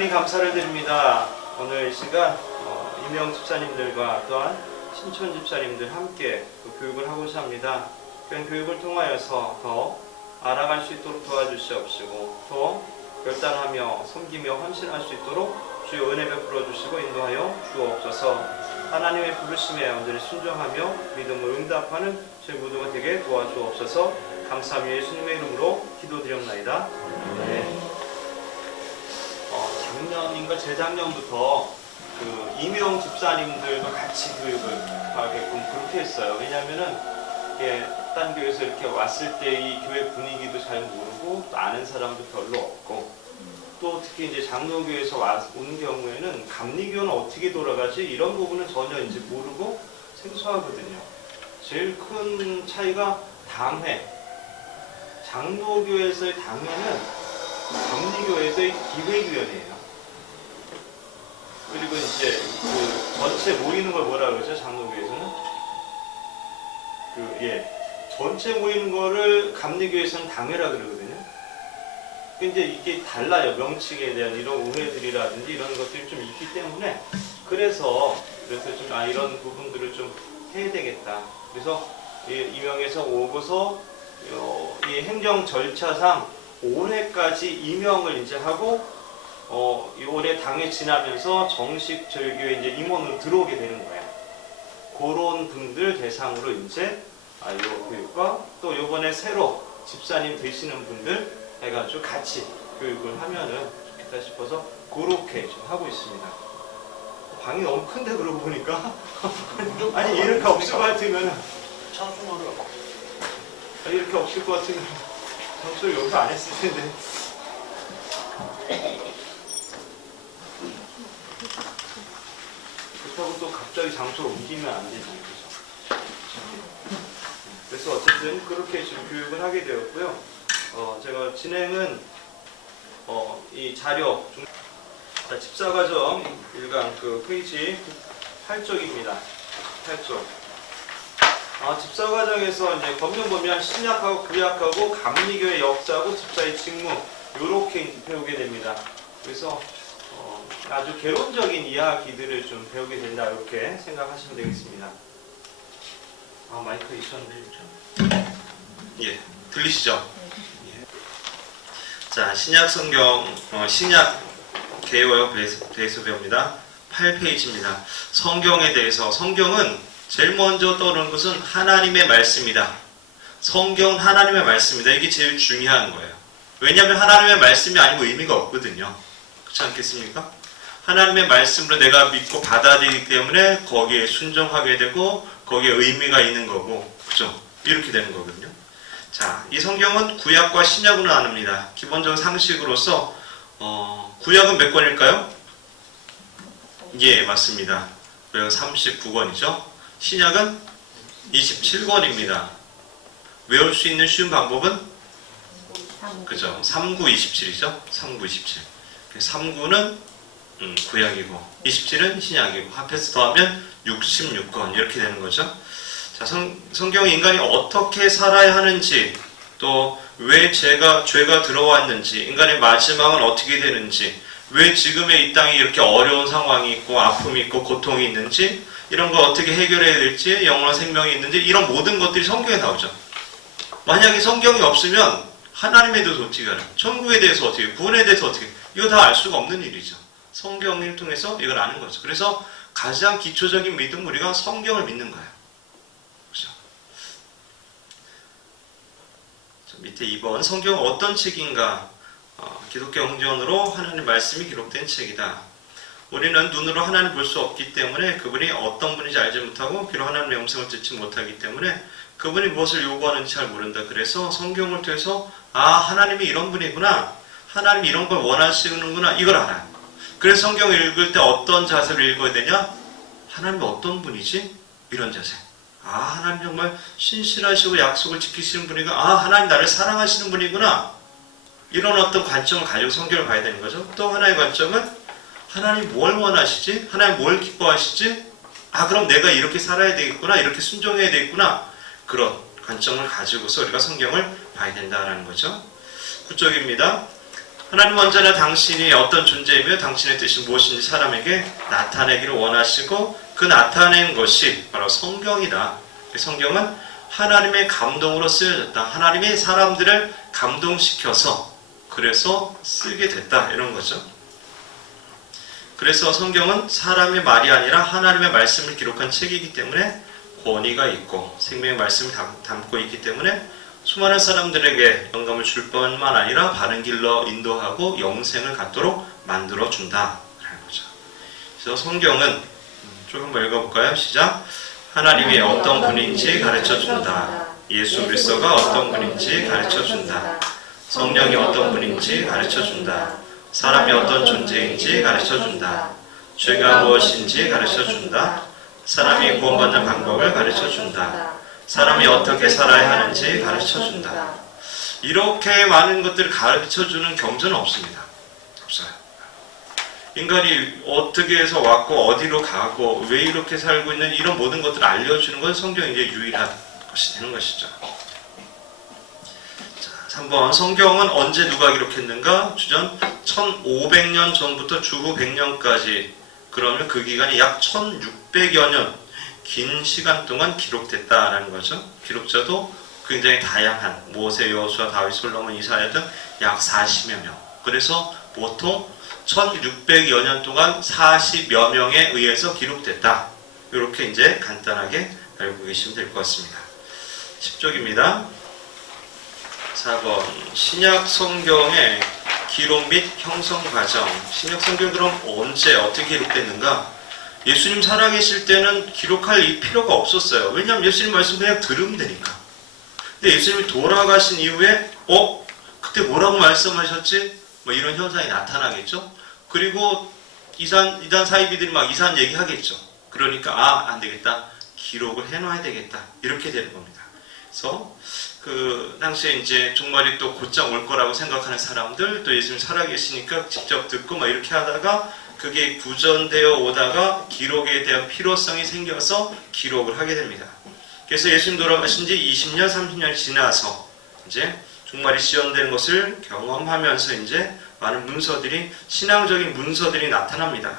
하나님 감사를 드립니다. 오늘 이 시간 이명 집사님들과 또한 신촌 집사님들 함께 교육을 하고자 합니다. 그런 교육을 통하여서 더 알아갈 수 있도록 도와주시옵시고 더 결단하며 섬기며 헌신할 수 있도록 주의 은혜 베풀어 주시고 인도하여 주옵소서. 하나님의 부르심에 온전히 순종하며 믿음으로 응답하는 저희 모두가 되게 도와주옵소서. 감사하며 예수님의 이름으로 기도드렸나이다. 네. 작년인가 재작년부터 그 이명 집사님들과 같이 교육을 하게끔 그렇게 했어요. 왜냐하면은 딴 교회에서 이렇게 왔을 때 이 교회 분위기도 잘 모르고 또 아는 사람도 별로 없고 또 특히 이제 장로교에서 오는 경우에는 감리교는 어떻게 돌아가지 이런 부분은 전혀 이제 모르고 생소하거든요. 제일 큰 차이가 당회. 장로교에서의 당회는 감리교에서의 기획위원회예요. 그리고 이제 그 전체 모이는 걸 뭐라 그러죠? 장로교에서는 전체 모이는 거를 감리교에서는 당회라 그러거든요. 근데 이게 달라요. 명칭에 대한 이런 오해들이라든지 이런 것들이 좀 있기 때문에 그래서 좀 이런 부분들을 좀 해야 되겠다. 그래서 이명에서 오고서 이 행정 절차상 올해까지 임명을 이제 하고 올해 당회 지나면서 정식 저희 교회 이제 임원으로 들어오게 되는 거예요. 그런 분들 대상으로 이제 요 교육과 또 요번에 새로 집사님 되시는 분들 해가지고 같이 교육을 하면은 좋겠다 싶어서 그렇게 좀 하고 있습니다. 방이 너무 큰데 그러고 보니까 아니 이렇게 없을 것 같으면 찬송하러 이렇게 없을 것 같으면 장소를 여기서 안 했을 텐데. 그렇다고 또 갑자기 장소를 옮기면 안 되죠. 그래서 어쨌든 그렇게 지금 교육을 하게 되었고요. 제가 진행은 이 자료 집사과정 1강 그 페이지 8쪽입니다. 8쪽. 집사과정에서 이제 검정 보면 신약하고 구약하고 감리교의 역사하고 집사의 직무 요렇게 배우게 됩니다. 그래서 아주 개론적인 이야기들을 좀 배우게 된다 이렇게 생각하시면 되겠습니다. 마이크 있었는데 예, 들리시죠? 예. 자, 신약 성경 신약 개요역 대해서 배웁니다. 8페이지입니다. 성경에 대해서 성경은 제일 먼저 떠오르는 것은 하나님의 말씀이다. 성경은 하나님의 말씀이다. 이게 제일 중요한 거예요. 왜냐하면 하나님의 말씀이 아니고 의미가 없거든요. 그렇지 않겠습니까? 하나님의 말씀으로 내가 믿고 받아들이기 때문에 거기에 순종하게 되고 거기에 의미가 있는 거고, 그죠? 이렇게 되는 거거든요. 자, 이 성경은 구약과 신약으로 나눕니다. 기본적인 상식으로서 구약은 몇 권일까요? 예, 맞습니다. 39권이죠. 신약은 27권입니다. 외울 수 있는 쉬운 방법은 그죠? 3927이죠. 3927. 39는 구약이고 27은 신약이고 합해서 더하면 66권 이렇게 되는 거죠. 자, 성경이 인간이 어떻게 살아야 하는지 또 왜 죄가 들어왔는지 인간의 마지막은 어떻게 되는지 왜 지금의 이 땅에 이렇게 어려운 상황이 있고 아픔이 있고 고통이 있는지 이런 걸 어떻게 해결해야 될지 영원한 생명이 있는지 이런 모든 것들이 성경에 나오죠. 만약에 성경이 없으면 하나님에 대해서 어떻게 알아요? 천국에 대해서 어떻게 구원에 대해서 어떻게 이거 다 알 수가 없는 일이죠. 성경을 통해서 이걸 아는 거죠. 그래서 가장 기초적인 믿음 우리가 성경을 믿는 거예요. 그렇죠? 자, 밑에 2번 성경은 어떤 책인가? 기독교 영전으로 하나님의 말씀이 기록된 책이다. 우리는 눈으로 하나님을 볼 수 없기 때문에 그분이 어떤 분인지 알지 못하고 비록 하나님의 음성을 듣지 못하기 때문에 그분이 무엇을 요구하는지 잘 모른다. 그래서 성경을 통해서 하나님이 이런 분이구나. 하나님이 이런 걸 원하시는구나. 이걸 알아요. 그래서 성경을 읽을 때 어떤 자세로 읽어야 되냐? 하나님이 어떤 분이지? 이런 자세. 하나님 정말 신실하시고 약속을 지키시는 분이구나. 하나님 나를 사랑하시는 분이구나. 이런 어떤 관점을 가지고 성경을 봐야 되는 거죠. 또 하나의 관점은 하나님 뭘 원하시지? 하나님 뭘 기뻐하시지? 그럼 내가 이렇게 살아야 되겠구나. 이렇게 순종해야 되겠구나. 그런 관점을 가지고서 우리가 성경을 봐야 된다는 거죠. 9쪽입니다. 하나님 언제나 당신이 어떤 존재이며 당신의 뜻이 무엇인지 사람에게 나타내기를 원하시고 그 나타낸 것이 바로 성경이다. 성경은 하나님의 감동으로 쓰여졌다. 하나님이 사람들을 감동시켜서 그래서 쓰게 됐다. 이런 거죠. 그래서 성경은 사람의 말이 아니라 하나님의 말씀을 기록한 책이기 때문에 권위가 있고 생명의 말씀을 담고 있기 때문에 수많은 사람들에게 영감을 줄 뿐만 아니라 바른 길로 인도하고 영생을 갖도록 만들어준다라는 거죠. 그래서 성경은 조금 읽어볼까요? 시작. 하나님이 어떤 분인지 가르쳐준다. 예수 그리스도가 어떤 분인지 가르쳐준다. 성령이 어떤 분인지 가르쳐준다. 사람이 어떤 존재인지 가르쳐준다. 죄가 무엇인지 가르쳐준다. 사람이 구원받는 방법을 가르쳐준다. 사람이 어떻게 살아야 하는지 가르쳐준다. 이렇게 많은 것들을 가르쳐주는 경전은 없습니다. 없어요. 인간이 어떻게 해서 왔고 어디로 가고 왜 이렇게 살고 있는 이런 모든 것들을 알려주는 건 성경이 이제 유일한 것이 되는 것이죠. 자, 3번 성경은 언제 누가 기록했는가? 주전 1500년 전부터 주후 100년까지 그러면 그 기간이 약 1600여 년 긴 시간 동안 기록됐다라는 거죠. 기록자도 굉장히 다양한 모세, 여호수아, 다윗, 솔로몬, 이사야 등 약 40여 명. 그래서 보통 1600여 년 동안 40여 명에 의해서 기록됐다. 이렇게 이제 간단하게 알고 계시면 될 것 같습니다. 10쪽입니다. 4번 신약 성경의 기록 및 형성 과정. 신약 성경 그럼 언제 어떻게 기록됐는가? 예수님 살아계실 때는 기록할 이 필요가 없었어요. 왜냐하면 예수님 말씀 그냥 들으면 되니까. 근데 예수님이 돌아가신 이후에 그때 뭐라고 말씀하셨지? 뭐 이런 현상이 나타나겠죠. 그리고 이단 사이비들이 막 이상한 얘기 하겠죠. 그러니까 안 되겠다. 기록을 해놔야 되겠다. 이렇게 되는 겁니다. 그래서 그 당시에 이제 종말이 또 곧장 올 거라고 생각하는 사람들, 또 예수님 살아계시니까 직접 듣고 막 이렇게 하다가 그게 구전되어 오다가 기록에 대한 필요성이 생겨서 기록을 하게 됩니다. 그래서 예수님 돌아가신 지 20년, 30년이 지나서 이제 종말이 시현되는 것을 경험하면서 이제 많은 문서들이, 신앙적인 문서들이 나타납니다.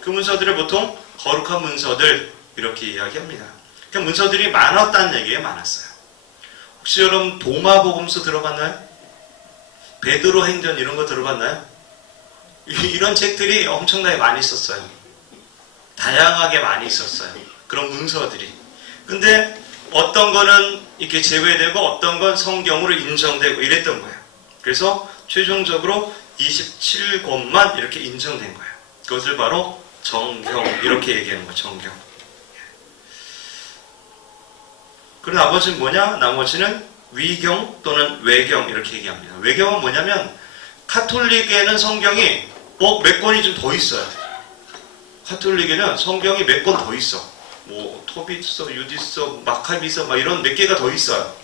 그 문서들을 보통 거룩한 문서들 이렇게 이야기합니다. 그 문서들이 많았다는 얘기예요. 많았어요. 혹시 여러분 도마복음서 들어봤나요? 베드로 행전 이런 거 들어봤나요? 이런 책들이 엄청나게 많이 있었어요. 다양하게 많이 있었어요. 그런 문서들이. 근데 어떤 거는 이렇게 제외되고 어떤 건 성경으로 인정되고 이랬던 거예요. 그래서 최종적으로 27권만 이렇게 인정된 거예요. 그것을 바로 정경 이렇게 얘기하는 거예요. 정경. 그리고 나머지는 뭐냐? 나머지는 위경 또는 외경 이렇게 얘기합니다. 외경은 뭐냐면 카톨릭에는 성경이 몇 권이 좀 더 있어요. 카톨릭에는 성경이 몇 권 더 있어. 뭐 토비서, 유디서, 마카비서 막 이런 몇 개가 더 있어요.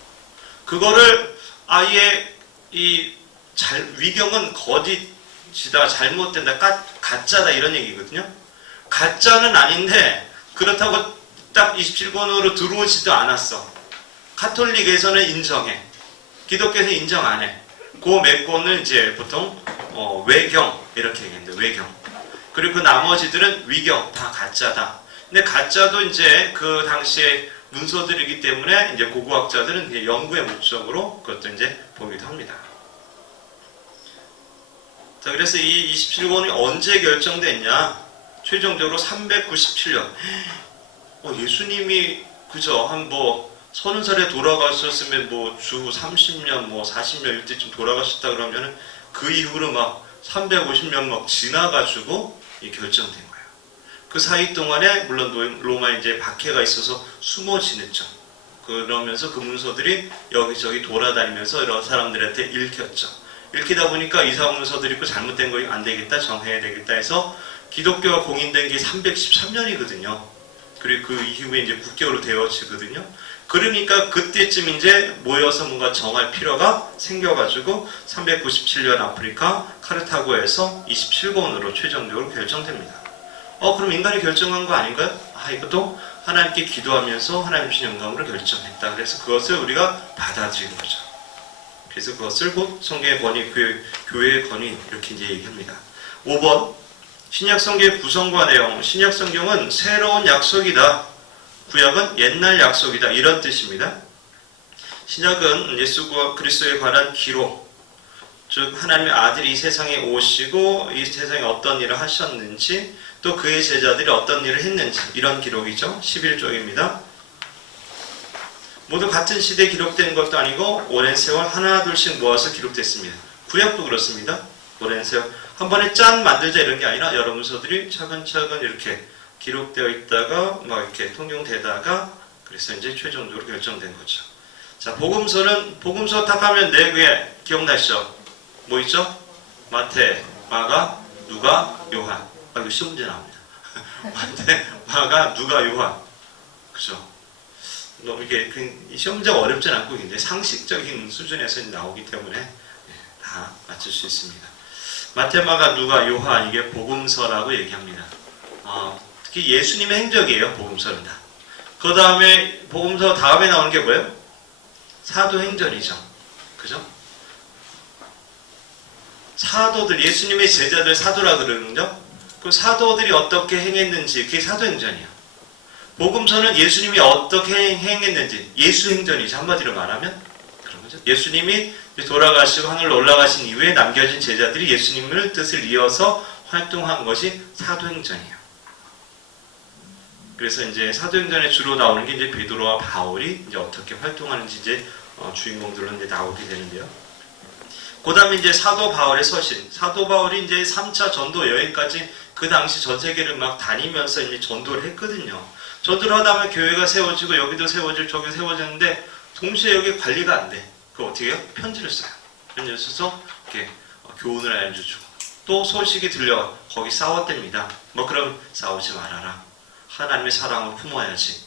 그거를 아예 위경은 거짓이다, 잘못된다, 가짜다 이런 얘기거든요. 가짜는 아닌데 그렇다고 딱 27권으로 들어오지도 않았어. 카톨릭에서는 인정해. 기독교에서 인정 안 해. 그 몇 권을 이제 보통 외경 이렇게 얘기합니다. 외경. 그리고 그 나머지들은 위경, 다 가짜다. 근데 가짜도 이제 그 당시에 문서들이기 때문에 이제 고고학자들은 이제 연구의 목적으로 그것도 이제 보기도 합니다. 자, 그래서 이 27권이 언제 결정됐냐? 최종적으로 397년. 예수님이 그저 한 30살에 돌아가셨으면 주 30년, 40년 이때쯤 돌아가셨다 그러면은 그 이후로 막 350년 막 지나가지고 결정된 거예요. 그 사이 동안에 물론 로마에 이제 박해가 있어서 숨어 지냈죠. 그러면서 그 문서들이 여기저기 돌아다니면서 여러 사람들한테 읽혔죠. 읽히다 보니까 이상 문서들이 있고 잘못된 거 안 되겠다, 정해야 되겠다 해서 기독교가 공인된 게 313년이거든요. 그리고 그 이후에 이제 국교로 되어지거든요. 그러니까 그때쯤 이제 모여서 뭔가 정할 필요가 생겨가지고 397년 아프리카 카르타고에서 27권으로 최종적으로 결정됩니다. 그럼 인간이 결정한 거 아닌가요? 이것도 하나님께 기도하면서 하나님 주신 영감으로 결정했다. 그래서 그것을 우리가 받아들이는 거죠. 그래서 그것을 곧 성경의 권위, 교회의 권위 이렇게 이제 얘기합니다. 5번 신약 성경의 구성과 내용. 신약 성경은 새로운 약속이다. 구약은 옛날 약속이다. 이런 뜻입니다. 신약은 예수 그리스도에 관한 기록, 즉 하나님의 아들이 이 세상에 오시고 이 세상에 어떤 일을 하셨는지, 또 그의 제자들이 어떤 일을 했는지, 이런 기록이죠. 11쪽입니다. 모두 같은 시대에 기록된 것도 아니고 오랜 세월 하나둘씩 모아서 기록됐습니다. 구약도 그렇습니다. 오랜 세월 한 번에 짠 만들자 이런 게 아니라 여러 문서들이 차근차근 이렇게 기록되어 있다가 막 이렇게 통용되다가, 그래서 이제 최종적으로 결정된 거죠. 자, 복음서 딱 하면 네 개 기억나시죠? 뭐 있죠? 마태, 마가, 누가, 요한. 이거 시험 문제 나옵니다. 마태, 마가, 누가, 요한. 그죠? 너무 이게 시험 문제가 어렵진 않고 굉장히 상식적인 수준에서 나오기 때문에 다 맞출 수 있습니다. 마태, 마가, 누가, 요한, 이게 복음서라고 얘기합니다. 특히 예수님의 행적이에요. 복음서는 다. 그 다음에 복음서 다음에 나오는 게 뭐예요? 사도행전이죠. 그죠? 사도들, 예수님의 제자들 사도라 그러는군요. 그 사도들이 어떻게 행했는지, 그게 사도행전이에요. 복음서는 예수님이 어떻게 행했는지, 예수행전이죠. 한마디로 말하면 그런 거죠. 예수님이 돌아가시고 하늘로 올라가신 이후에 남겨진 제자들이 예수님의 뜻을 이어서 활동한 것이 사도행전이에요. 그래서 이제 사도행전에 주로 나오는 게 이제 베드로와 바울이 이제 어떻게 활동하는지 이제 주인공들로 이제 나오게 되는데요. 그 다음에 이제 사도 바울의 서신. 사도 바울이 이제 3차 전도 여행까지 그 당시 전 세계를 막 다니면서 이제 전도를 했거든요. 전도를 하다 보면 교회가 세워지고 여기도 세워지고 저기도 세워지는데 동시에 여기 관리가 안 돼. 그거 어떻게 해요? 편지를 써요. 편지를 써서 이렇게 교훈을 알려주고, 또 소식이 들려 거기 싸웠답니다. 그럼 싸우지 말아라. 하나님의 사랑을 품어야지.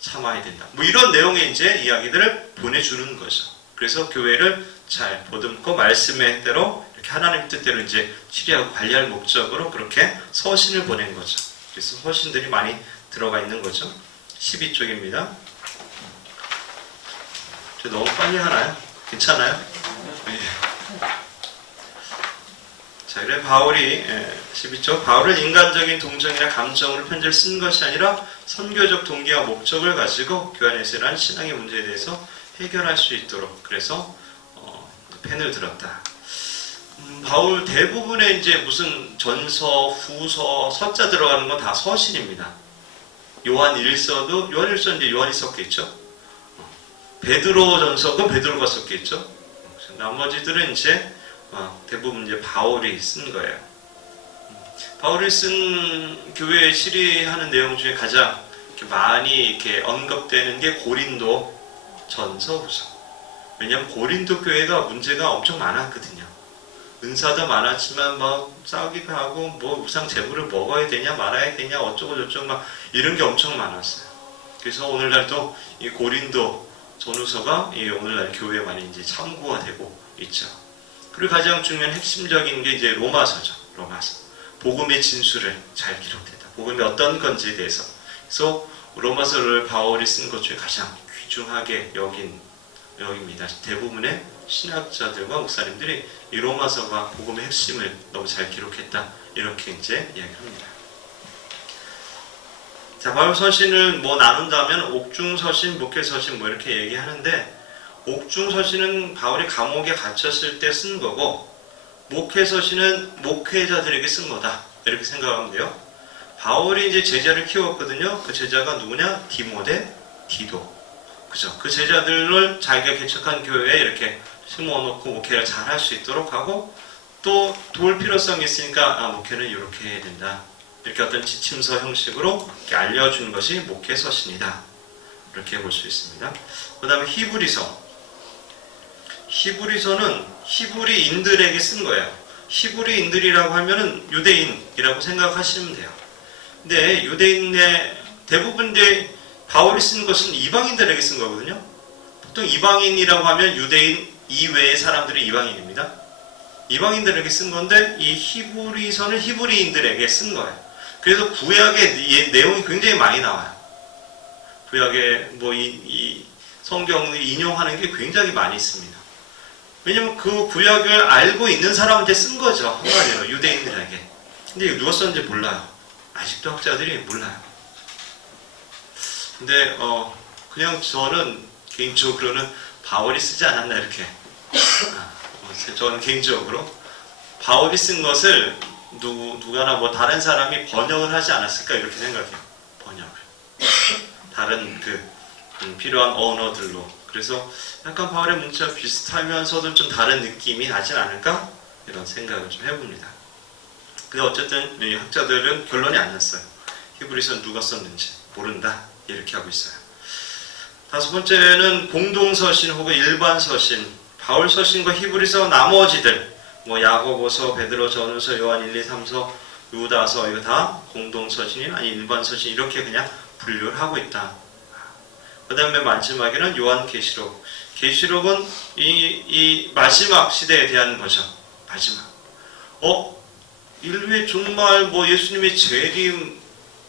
참아야 된다. 이런 내용의 이제 이야기들을 보내주는 거죠. 그래서 교회를 잘 보듬고 말씀의 대로 이렇게 하나님 뜻대로 이제 치리하고 관리할 목적으로 그렇게 서신을 보낸 거죠. 그래서 서신들이 많이 들어가 있는 거죠. 12쪽입니다. 너무 빨리 하나요? 괜찮아요? 네. 자, 그래 바울이 12쪽 바울은 인간적인 동정이나 감정으로 편지를 쓴 것이 아니라 선교적 동기와 목적을 가지고 교회 안에서 일어난 신앙의 문제에 대해서 해결할 수 있도록 그래서 펜을 들었다. 바울 대부분의 이제 무슨 전서, 후서, 서자 들어가는 건 다 서신입니다. 요한 1서도 요한 1서 이제 요한이 썼겠죠. 베드로 전서 그건 베드로가 썼겠죠. 나머지들은 이제 대부분 이제 바울이 쓴 거예요. 바울이 쓴 교회에 시리하는 내용 중에 가장 이렇게 많이 이렇게 언급되는 게 고린도 전서 후서. 왜냐하면 고린도 교회가 문제가 엄청 많았거든요. 은사도 많았지만 싸우기도 하고 우상 제물을 먹어야 되냐 말아야 되냐 어쩌고 저쩌고 이런 게 엄청 많았어요. 그래서 오늘날도 이 고린도 전후서가 오늘날 교회에 많이 이제 참고가 되고 있죠. 그리고 가장 중요한 핵심적인 게 이제 로마서죠. 로마서. 복음의 진술을 잘 기록했다. 복음이 어떤 건지에 대해서. 그래서 로마서를 바울이 쓴 것 중에 가장 귀중하게 여깁니다. 대부분의 신학자들과 목사님들이 이 로마서가 복음의 핵심을 너무 잘 기록했다. 이렇게 이제 이야기합니다. 자, 바울 서신을 나눈다면 옥중서신, 목회서신 이렇게 얘기하는데 옥중서신은 바울이 감옥에 갇혔을 때 쓴 거고 목회서신은 목회자들에게 쓴 거다. 이렇게 생각하면 돼요. 바울이 이제 제자를 키웠거든요. 그 제자가 누구냐? 디모데, 디도. 그죠? 그 제자들을 자기가 개척한 교회에 이렇게 심어놓고 목회를 잘 할 수 있도록 하고 또 도울 필요성이 있으니까 목회는 이렇게 해야 된다. 이렇게 어떤 지침서 형식으로 이렇게 알려주는 것이 목회서신이다. 이렇게 볼 수 있습니다. 그 다음에 히브리서. 히브리서는 히브리인들에게 쓴 거예요. 히브리인들이라고 하면은 유대인이라고 생각하시면 돼요. 근데 유대인의 대부분 바울이 쓴 것은 이방인들에게 쓴 거거든요. 보통 이방인이라고 하면 유대인 이외의 사람들이 이방인입니다. 이방인들에게 쓴 건데 이 히브리서는 히브리인들에게 쓴 거예요. 그래서 구약의 내용이 굉장히 많이 나와요. 구약에 이 성경을 인용하는 게 굉장히 많이 있습니다. 왜냐면 그 구약을 알고 있는 사람한테 쓴 거죠. 한마디로 유대인들에게. 근데 이거 누가 썼는지 몰라요. 아직도 학자들이 몰라요. 근데 그냥 저는 개인적으로는 바울이 쓰지 않았나 이렇게. 저는 개인적으로 바울이 쓴 것을 누가나 뭐 다른 사람이 번역을 하지 않았을까 이렇게 생각해요. 번역을. 다른 필요한 언어들로. 그래서 약간 바울의 문자와 비슷하면서도 좀 다른 느낌이 나진 않을까? 이런 생각을 좀 해봅니다. 근데 어쨌든 이 학자들은 결론이 안 났어요. 히브리서는 누가 썼는지 모른다 이렇게 하고 있어요. 다섯 번째는 공동서신 혹은 일반서신, 바울 서신과 히브리서 나머지들, 뭐 야고보서, 베드로, 전후서, 요한 1, 2, 3서, 유다서 이거 다 공동서신이 아니 일반서신 이렇게 그냥 분류를 하고 있다. 그 다음에 마지막에는 요한계시록. 계시록은 이 마지막 시대에 대한 거죠. 마지막. 인류의 종말, 뭐 예수님의 재림,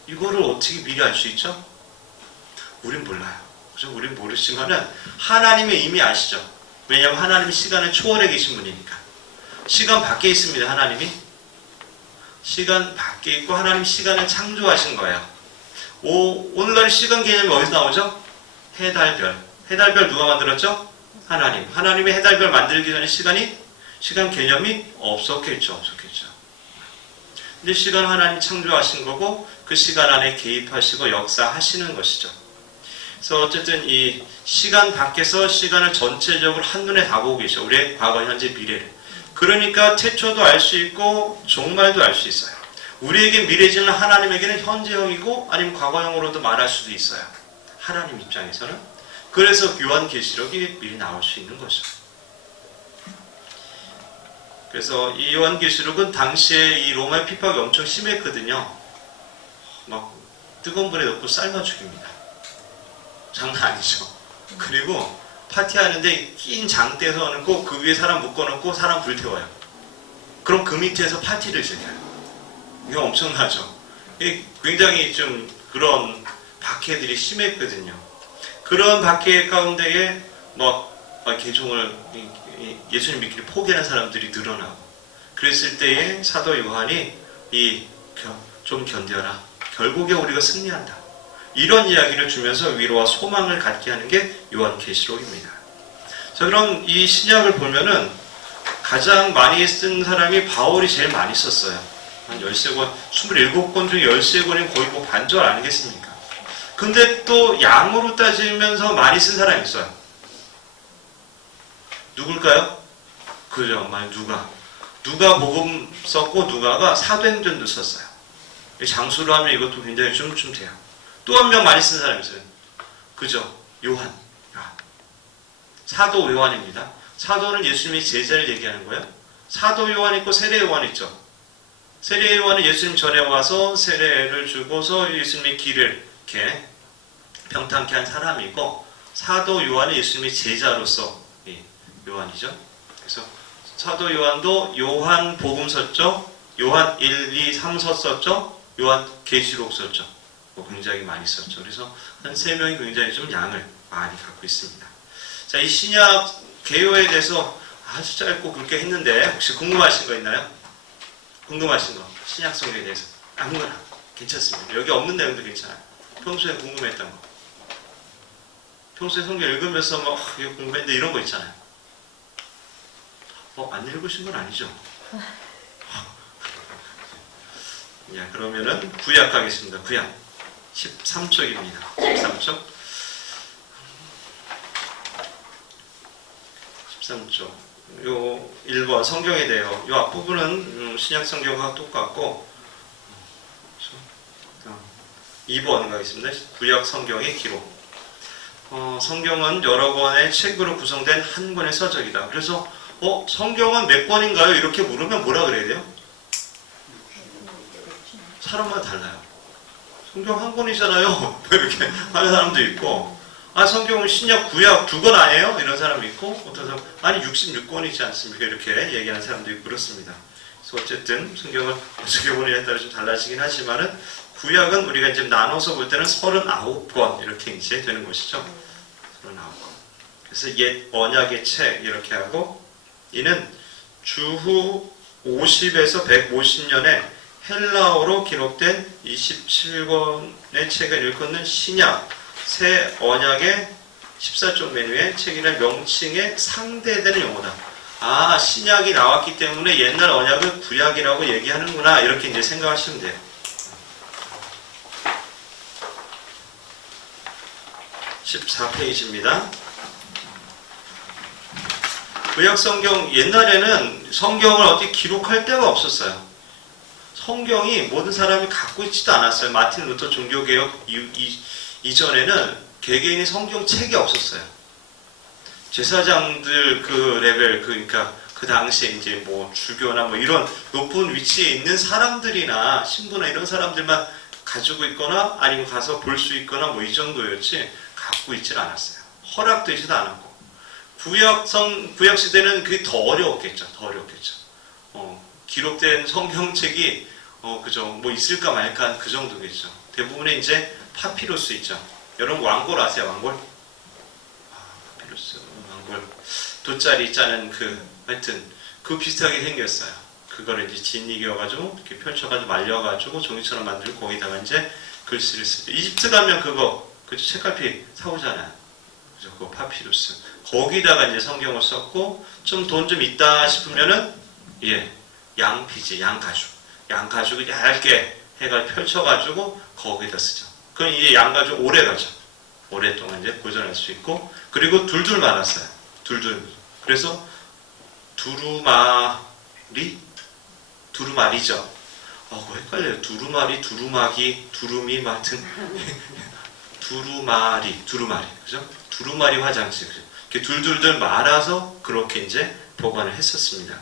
이거를 어떻게 미리 알 수 있죠? 우린 몰라요. 그죠? 우린 모르지만은 하나님이 이미 아시죠. 왜냐하면 하나님이 시간을 초월해 계신 분이니까. 시간 밖에 있습니다. 하나님이. 시간 밖에 있고 하나님 시간을 창조하신 거예요. 오늘날 시간 개념이 어디서 나오죠? 해달별. 해달별 누가 만들었죠? 하나님. 하나님이 해달별 만들기 전에 시간 개념이 없었겠죠. 근데 시간 하나님 창조하신 거고 그 시간 안에 개입하시고 역사하시는 것이죠. 그래서 어쨌든 이 시간 밖에서 시간을 전체적으로 한눈에 다 보고 계셔. 우리의 과거, 현재, 미래를. 그러니까 태초도 알 수 있고 종말도 알 수 있어요. 우리에게 미래지는 하나님에게는 현재형이고 아니면 과거형으로도 말할 수도 있어요. 하나님 입장에서는. 그래서 요한계시록이 미리 나올 수 있는 거죠. 그래서 이 요한계시록은 당시에 이 로마의 핍박이 엄청 심했거든요. 막 뜨거운 불에 넣고 삶아 죽입니다. 장난 아니죠. 그리고 파티하는데 낀 장대에서는 꼭 그 위에 사람 묶어놓고 사람 불태워요. 그럼 그 밑에서 파티를 즐겨요. 이거 엄청나죠. 굉장히 좀 그런 박해들이 심했거든요. 그런 박해 가운데에 개종을 예수님 믿기를 포기하는 사람들이 늘어나고 그랬을 때에 사도 요한이 좀 견뎌라. 결국에 우리가 승리한다. 이런 이야기를 주면서 위로와 소망을 갖게 하는 게 요한계시록입니다. 자, 그럼 이 신약을 보면은 가장 많이 쓴 사람이 바울이 제일 많이 썼어요. 한 13권, 27권 중에 13권이면 거의 뭐 반절 아니겠습니까? 근데 또 양으로 따지면서 많이 쓴 사람이 있어요. 누굴까요? 그죠? 누가 복음 썼고 누가가 사도행전도 썼어요. 장수로 하면 이것도 굉장히 좀 돼요. 또 한 명 많이 쓴 사람이 있어요. 그죠? 요한. 사도 요한입니다. 사도는 예수님의 제자를 얘기하는 거예요. 사도 요한 있고 세례 요한 있죠. 세례 요한은 예수님 전에 와서 세례를 주고서 예수님의 길을 이렇게 평탄케 한 사람이고 사도 요한은 예수님의 제자로서 요한이죠. 그래서 사도 요한도 요한 복음 썼죠. 요한 1, 2, 3서 썼죠. 요한 계시록 썼죠. 굉장히 많이 썼죠. 그래서 한 3명이 굉장히 좀 양을 많이 갖고 있습니다. 자, 이 신약 개요에 대해서 아주 짧고 굵게 했는데 혹시 궁금하신 거 있나요? 궁금하신 거 신약 성경에 대해서 아무거나 괜찮습니다. 여기 없는 내용도 괜찮아요. 평소에 궁금했던 거. 평소에 성경 읽으면서 이거 궁금했는데 이런 거 있잖아요. 안 읽으신 건 아니죠? 야, 그러면은 구약 가겠습니다. 구약 13쪽입니다. 13쪽. 13쪽. 요 1번 성경에 대해요. 요 앞부분은 신약 성경과 똑같고 2번 가겠습니다. 구약 성경의 기록. 성경은 여러 권의 책으로 구성된 한 권의 서적이다. 그래서 성경은 몇 권인가요? 이렇게 물으면 뭐라 그래야 돼요? 사람마다 달라요. 성경 한 권이잖아요. 이렇게 하는 사람도 있고, 성경은 신약, 구약 2권 아니에요? 이런 사람이 있고, 어떤 사람, 아니 66권이지 않습니까? 이렇게 얘기하는 사람도 있고 그렇습니다. 그래서 어쨌든 성경을 어떻게 보느냐에 따라 좀 달라지긴 하지만은 구약은 우리가 이제 나눠서 볼 때는 39권 이렇게 이제 되는 것이죠. 39권. 그래서 옛 언약의 책 이렇게 하고 이는 주후 50에서 150년에 헬라어로 기록된 27권의 책을 일컫는 신약, 새 언약의 14쪽 메뉴의 책이라는 명칭에 상대되는 용어다. 아, 신약이 나왔기 때문에 옛날 언약을 구약이라고 얘기하는구나, 이렇게 이제 생각하시면 돼요. (14페이지입니다) 구약 성경, 옛날에는 성경을 어디 기록할 데가 없었어요. 성경이 모든 사람이 갖고 있지도 않았어요. 마틴 루터 종교개혁 이전에는 개개인이 성경책이 없었어요. 제사장들 그 레벨, 그러니까 그 당시에 이제 뭐 주교나 뭐 이런 높은 위치에 있는 사람들이나 신부나 이런 사람들만 가지고 있거나 아니면 가서 볼 수 있거나 뭐 이 정도였지 갖고 있질 않았어요. 허락되지도 않았고. 구약 시대는 그게 더 어려웠겠죠. 더 어려웠겠죠. 기록된 성경책이 그죠. 뭐 있을까 말까 그 정도겠죠. 대부분의 이제 파피루스 있죠. 여러분 왕골 아세요? 왕골? 파피루스, 왕골. 돗자리 짜는 하여튼 그 비슷하게 생겼어요. 그거를 이제 진 이겨가지고 이렇게 펼쳐가지고 말려가지고 종이처럼 만들고 거기다가 이제 글씨를 쓰죠. 이집트 가면 그거 그죠. 책갈피 사오잖아요. 그죠. 그거 파피루스. 거기다가 이제 성경을 썼고 좀 돈 좀 있다 싶으면은 양피지, 양가죽을 얇게 해가 펼쳐가지고 거기다 쓰죠. 그럼 이제 양가죽 오래 가죠. 오랫동안 이제 보존할 수 있고, 그리고 둘둘 말았어요. 둘둘. 그래서 두루마리죠. 그거 헷갈려요. 두루마리, 두루마기, 두루미 같은 두루마리, 그죠? 두루마리 화장실. 이렇게 둘둘둘 말아서 그렇게 이제 보관을 했었습니다.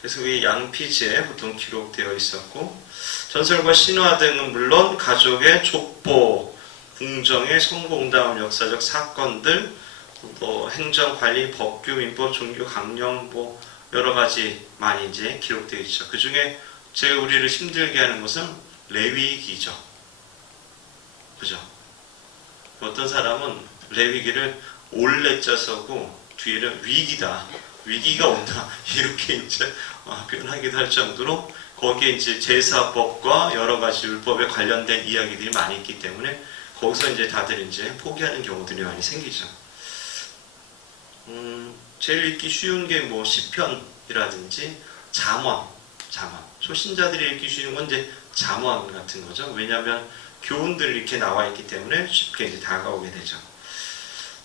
그래서 이 양피지에 보통 기록되어 있었고, 전설과 신화 등은 물론 가족의 족보, 궁정의 성공다운 역사적 사건들, 뭐 행정, 관리, 법규, 민법, 종교, 강령, 뭐 여러 가지 많이 이제 기록되어 있죠. 그 중에 제일 우리를 힘들게 하는 것은 레위기죠. 그죠? 어떤 사람은 레위기를 올레자 써고 뒤에는 위기가 온다 이렇게 이제 표현하기도 할 정도로 거기에 이제 제사법과 여러 가지 율법에 관련된 이야기들이 많이 있기 때문에 거기서 이제 다들 이제 포기하는 경우들이 많이 생기죠. 제일 읽기 쉬운 게 뭐 시편이라든지 잠언. 초신자들이 읽기 쉬운 건 이제 잠언 같은 거죠. 왜냐하면 교훈들이 이렇게 나와 있기 때문에 쉽게 이제 다가오게 되죠.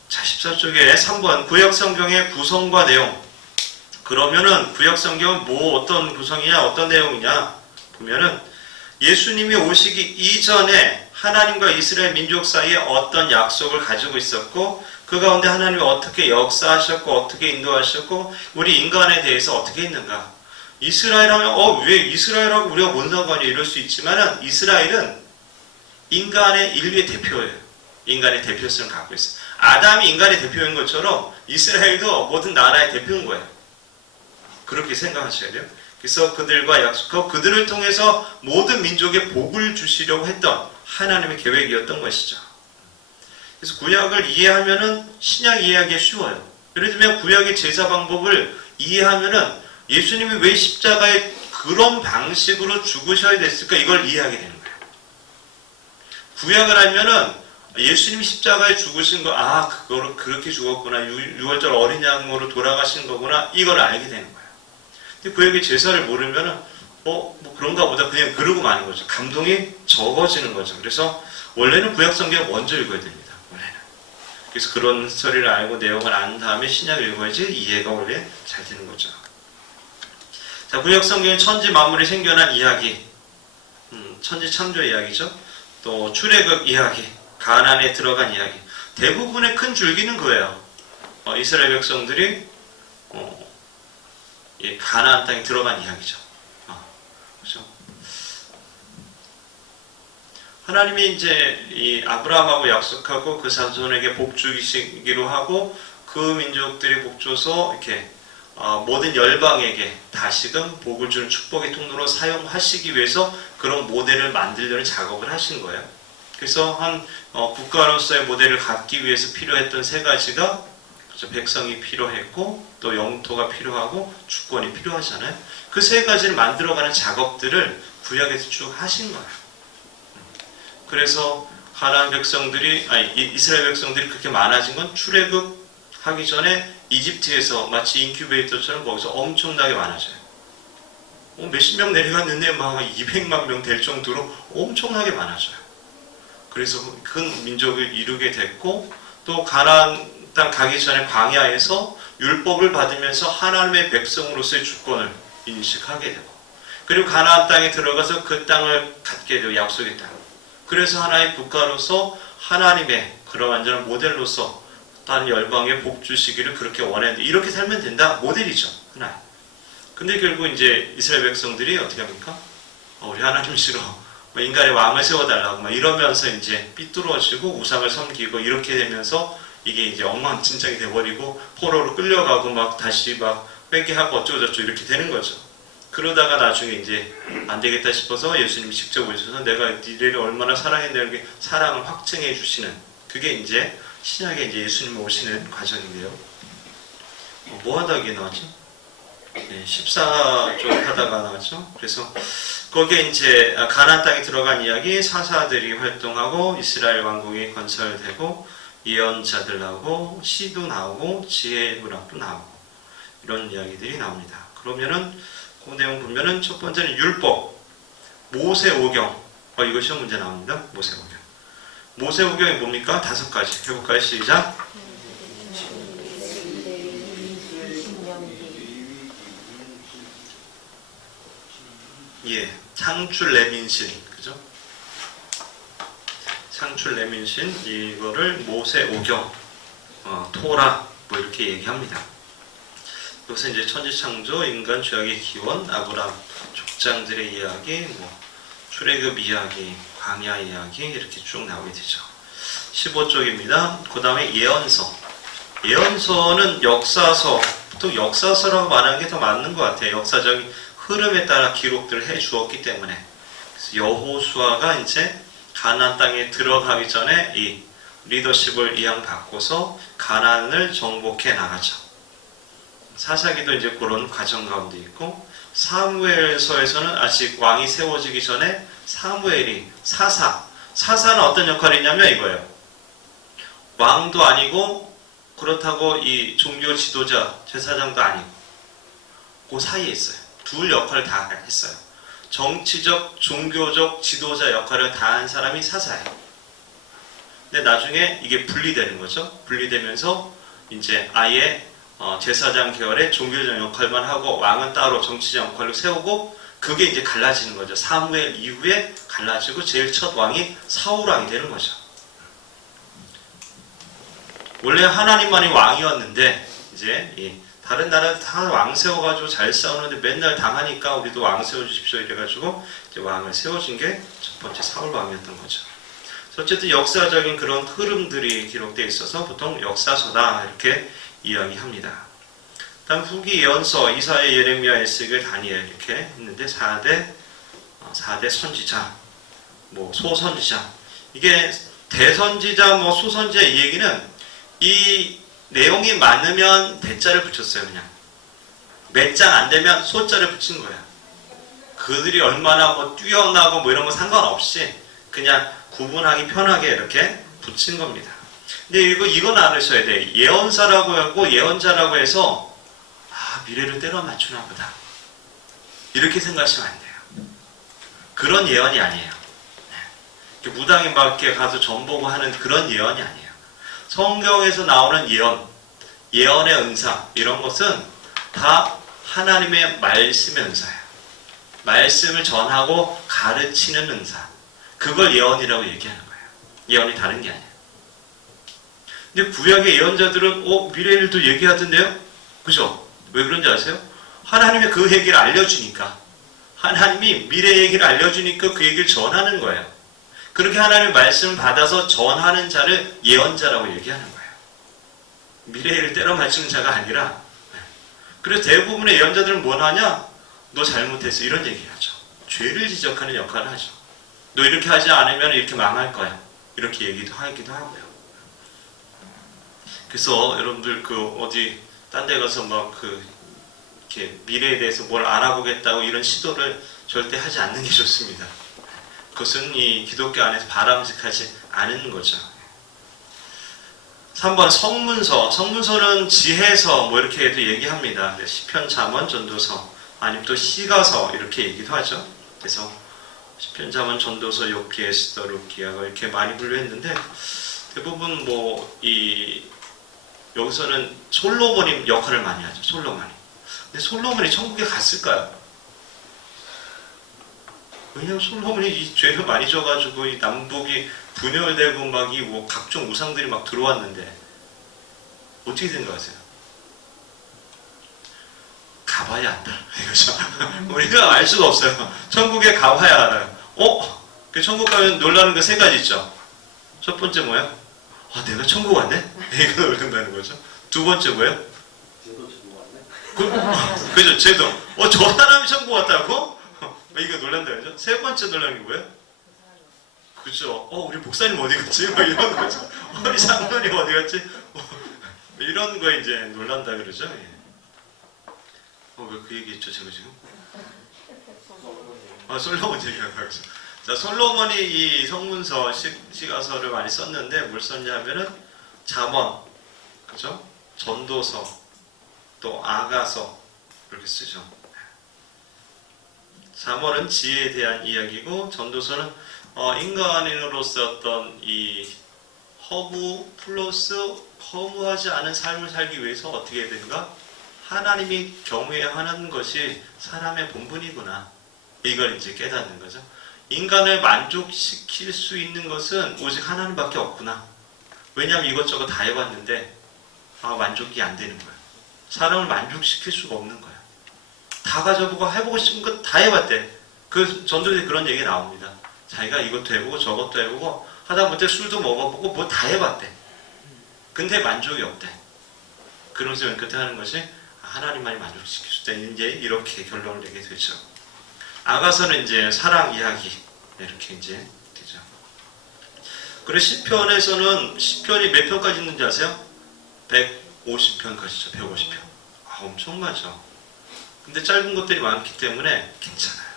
자, 14쪽에 3번 구약 성경의 구성과 내용. 그러면은 구약 성경은 뭐 어떤 구성이냐, 어떤 내용이냐 보면은 예수님이 오시기 이전에 하나님과 이스라엘 민족 사이에 어떤 약속을 가지고 있었고, 그 가운데 하나님이 어떻게 역사하셨고 어떻게 인도하셨고 우리 인간에 대해서 어떻게 했는가. 이스라엘 하면 왜 이스라엘하고 우리가 뭔 상관이야 이럴 수 있지만은 이스라엘은 인간의 인류의 대표예요. 인간의 대표성을 갖고 있어요. 아담이 인간의 대표인 것처럼 이스라엘도 모든 나라의 대표인 거예요. 그렇게 생각하셔야 돼요. 그래서 그들과 약속하고 그들을 통해서 모든 민족에 복을 주시려고 했던 하나님의 계획이었던 것이죠. 그래서 구약을 이해하면은 신약 이해하기가 쉬워요. 예를 들면 구약의 제사 방법을 이해하면은 예수님이 왜 십자가에 그런 방식으로 죽으셔야 됐을까 이걸 이해하게 되는 거예요. 구약을 알면은 예수님이 십자가에 죽으신 거, 그거를 그렇게 죽었구나, 6월절 어린 양으로 돌아가신 거구나, 이걸 알게 되는 거예요. 근데 구약의 제사를 모르면은 뭐 그런가 보다 그냥 그러고 마는 거죠. 감동이 적어지는 거죠. 그래서 원래는 구약 성경을 먼저 읽어야 됩니다. 원래는. 그래서 그런 스토리를 알고 내용을 안 다음에 신약을 읽어야지 이해가 원래 잘 되는 거죠. 자, 구약 성경은 천지 만물이 생겨난 이야기, 천지 창조 이야기죠. 또 출애굽 이야기, 가나안에 들어간 이야기. 대부분의 큰 줄기는 그거예요. 이스라엘 백성들이 가나안 땅에 들어간 이야기죠. 그렇죠? 하나님이 이제 이 아브라함하고 약속하고 그 자손에게 복 주시기로 하고 그 민족들이 복 줘서 이렇게 모든 열방에게 다시금 복을 주는 축복의 통로로 사용하시기 위해서 그런 모델을 만들려는 작업을 하신 거예요. 그래서 한 국가로서의 모델을 갖기 위해서 필요했던 세 가지가 그죠? 백성이 필요했고 또 영토가 필요하고 주권이 필요하잖아요. 그 세 가지를 만들어가는 작업들을 구약에서 쭉 하신 거예요. 그래서 가나안 백성들이 이스라엘 백성들이 그렇게 많아진 건 출애굽 하기 전에 이집트에서 마치 인큐베이터처럼 거기서 엄청나게 많아져요. 몇십 명 내려갔는데 막 200만 명 될 정도로 엄청나게 많아져요. 그래서 큰 민족을 이루게 됐고 또 가나안 땅 가기 전에 광야에서 율법을 받으면서 하나님의 백성으로서의 주권을 인식하게 되고 그리고 가나안 땅에 들어가서 그 땅을 갖게 되고 약속의 땅. 그래서 하나의 국가로서 하나님의 그런 완전한 모델로서 다른 열방에 복 주시기를 그렇게 원했는데 이렇게 살면 된다. 모델이죠. 하나. 근데 결국 이제 이스라엘 백성들이 어떻게 합니까? 우리 하나님 싫어. 인간의 왕을 세워달라고 이러면서 이제 삐뚤어지고 우상을 섬기고 이렇게 되면서 이게 이제 엉망진창이 돼버리고 포로로 끌려가고 막 다시 막 회개하고 어쩌고저쩌고 이렇게 되는 거죠. 그러다가 나중에 이제 안 되겠다 싶어서 예수님이 직접 오셔서 내가 니네를 얼마나 사랑했냐는 게 사랑을 확증해 주시는 그게 이제 신약에 이제 예수님이 오시는 과정인데요. 뭐 하다가 이게 나왔죠? 네, 14쪽 하다가 나왔죠. 그래서 거기에 이제 가나안 땅에 들어간 이야기, 사사들이 활동하고 이스라엘 왕국이 건설되고 예언자들 나오고 시도 나오고 지혜 문학도 나오고 이런 이야기들이 나옵니다. 그러면은 그 내용 보면은 첫 번째는 율법, 모세오경. 이거 시험 문제 나옵니다. 모세오경. 모세오경이 뭡니까? 5가지. 해볼까요? 시작. 예, 창출 레민신, 그죠? 창출 레민신 이거를 모세오경, 토라 뭐 이렇게 얘기합니다. 여기서 이제 천지창조, 인간 죄악의 기원, 아브람 족장들의 이야기, 뭐 출애굽 이야기, 광야 이야기 이렇게 쭉 나오게 되죠. 15쪽입니다. 그 다음에 예언서. 예언서는 역사서, 보통 역사서라고 말하는 게 더 맞는 것 같아요. 역사적인 흐름에 따라 기록들을 해 주었기 때문에. 그래서 여호수아가 이제 가나안 땅에 들어가기 전에 이 리더십을 이양받고서 가나안을 정복해 나가죠. 사사기도 이제 그런 과정 가운데 있고, 사무엘서에서는 아직 왕이 세워지기 전에 사무엘이 사사는 어떤 역할이냐면 이거예요. 왕도 아니고 그렇다고 이 종교 지도자 제사장도 아니고 그 사이에 있어요. 둘 역할을 다 했어요. 정치적 종교적 지도자 역할을 다 한 사람이 사사예요. 근데 나중에 이게 분리되는 거죠. 분리되면서 이제 아예 제사장 계열의 종교적 역할만 하고 왕은 따로 정치적 역할로 세우고 그게 이제 갈라지는 거죠. 사무엘 이후에 갈라지고 제일 첫 왕이 사울 왕이 되는 거죠. 원래 하나님만이 왕이었는데 이제 다른 나라 다 왕 세워가지고 잘 싸우는데 맨날 당하니까 우리도 왕 세워주십시오 이래가지고 이제 왕을 세워준 게 첫 번째 사울 왕이었던 거죠. 어쨌든 역사적인 그런 흐름들이 기록되어 있어서 보통 역사서다 이렇게 이야기합니다. 다음 후기 예언서 이사야, 예레미야, 에스겔, 다니엘 이렇게 했는데 4대 선지자, 뭐 소선지자. 이게 대선지자, 뭐 소선지자 이 얘기는 이 내용이 많으면 대자를 붙였어요. 그냥 몇 장 안 되면 소자를 붙인 거야. 그들이 얼마나 뭐 뛰어나고 뭐 이런 거 상관없이 그냥 구분하기 편하게 이렇게 붙인 겁니다. 근데 이건 알으셔야 돼. 예언사라고 하고 예언자라고 해서 미래를 때려 맞추나 보다 이렇게 생각하시면 안 돼요. 그런 예언이 아니에요. 무당이 막 이렇게 가서 전보고 하는 그런 예언이 아니에요. 성경에서 나오는 예언의 은사 이런 것은 다 하나님의 말씀의 은사예요. 말씀을 전하고 가르치는 은사. 그걸 예언이라고 얘기하는 거예요. 예언이 다른 게 아니에요. 근데 구약의 예언자들은 미래를 또 얘기하던데요? 그죠? 왜 그런지 아세요? 하나님이 그 얘기를 알려주니까. 하나님이 미래 얘기를 알려주니까 그 얘기를 전하는 거예요. 그렇게 하나님의 말씀을 받아서 전하는 자를 예언자라고 얘기하는 거예요. 미래를 때려 맞추는 자가 아니라. 그래서 대부분의 예언자들은 뭘 하냐? 너 잘못했어. 이런 얘기를 하죠. 죄를 지적하는 역할을 하죠. 너 이렇게 하지 않으면 이렇게 망할 거야. 이렇게 얘기도 하기도 하고요. 그래서 여러분들 그 어디 딴 데 가서 막 이렇게 미래에 대해서 뭘 알아보겠다고 이런 시도를 절대 하지 않는 게 좋습니다. 그것은 이 기독교 안에서 바람직하지 않은 거죠. 3번 성문서. 성문서는 지혜서 뭐 이렇게 해도 얘기합니다. 시편, 잠언, 전도서 아니면 또 시가서 이렇게 얘기도 하죠. 그래서 시편, 잠언, 전도서, 욥기, 에스더, 룻기야 이렇게 많이 분류했는데 대부분 뭐 여기서는 솔로몬이 역할을 많이 하죠. 솔로몬이. 근데 솔로몬이 천국에 갔을까요? 왜냐면 솔로몬이 이 죄를 많이 져가지고 이 남북이 분열되고 막 이 뭐 각종 우상들이 막 들어왔는데 어떻게 생각하세요? 가봐야 안다. 이거죠. 우리가 알 수가 없어요. 천국에 가봐야 알아요. 그 천국 가면 놀라는 거 세 가지 있죠. 첫 번째 뭐야? 내가 천국 왔네? 이거 놀란다는 거죠. 두 번째 뭐예요? 쟤도 천국 왔네? 그죠, 쟤도. 저 사람이 천국 왔다고? 이거 놀란다는 거죠. 세 번째 놀라는 게 뭐예요? 그죠. 우리 목사님 어디 갔지? 막 이런 거죠. 우리 장로님 어디 갔지? 이런 거 이제 놀란다 그러죠. 예. 왜 그 얘기 했죠, 제가 지금? 솔로몬 얘기하고 있어. 자, 솔로몬이 이 성문서, 시가서를 많이 썼는데 뭘 썼냐면은 잠언, 그죠? 전도서, 또 아가서 이렇게 쓰죠. 잠언은 지혜에 대한 이야기고 전도서는 인간인으로서 어떤 이 허무 플러스 허무하지 않은 삶을 살기 위해서 어떻게 해야 되는가? 하나님이 경외하는 것이 사람의 본분이구나. 이걸 이제 깨닫는 거죠. 인간을 만족시킬 수 있는 것은 오직 하나님밖에 없구나. 왜냐하면 이것저것 다 해봤는데 만족이 안 되는 거야. 사람을 만족시킬 수가 없는 거야. 다 가져보고 해보고 싶은 거 다 해봤대. 그 전도에 그런 얘기 나옵니다. 자기가 이것도 해보고 저것도 해보고 하다못해 술도 먹어보고 뭐 다 해봤대. 근데 만족이 없대. 그러면서 맨 끝에 하는 것이 하나님만이 만족시킬 수 있다. 이제 이렇게 결론을 내게 되죠. 아가서는 이제 사랑 이야기 이렇게 이제 되죠. 그리고 시편에서는 시편이 몇 편까지 있는지 아세요? 150편까지죠. 150편. 엄청 많죠. 근데 짧은 것들이 많기 때문에 괜찮아요.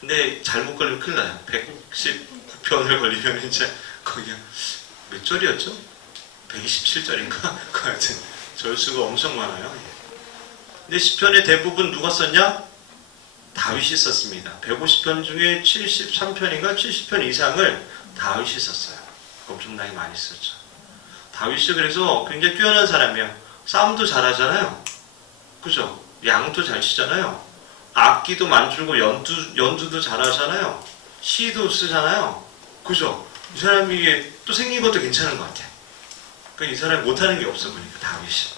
근데 잘못 걸리면 큰일 나요. 119편을 걸리면 이제 거기가 몇 절이었죠? 127절인가? 그 하여튼 절수가 엄청 많아요. 근데 시편의 대부분 누가 썼냐? 다윗이 썼습니다. 150편 중에 73편인가 70편 이상을 다윗이 썼어요. 엄청나게 많이 썼죠. 다윗이 그래서 굉장히 뛰어난 사람이에요. 싸움도 잘하잖아요. 그죠? 양도 잘 치잖아요. 악기도 만들고 연주도 잘하잖아요. 시도 쓰잖아요. 그죠? 이 사람이 또 생긴 것도 괜찮은 것 같아요. 그러니까 이 사람이 못하는 게 없어 보니까 다윗이.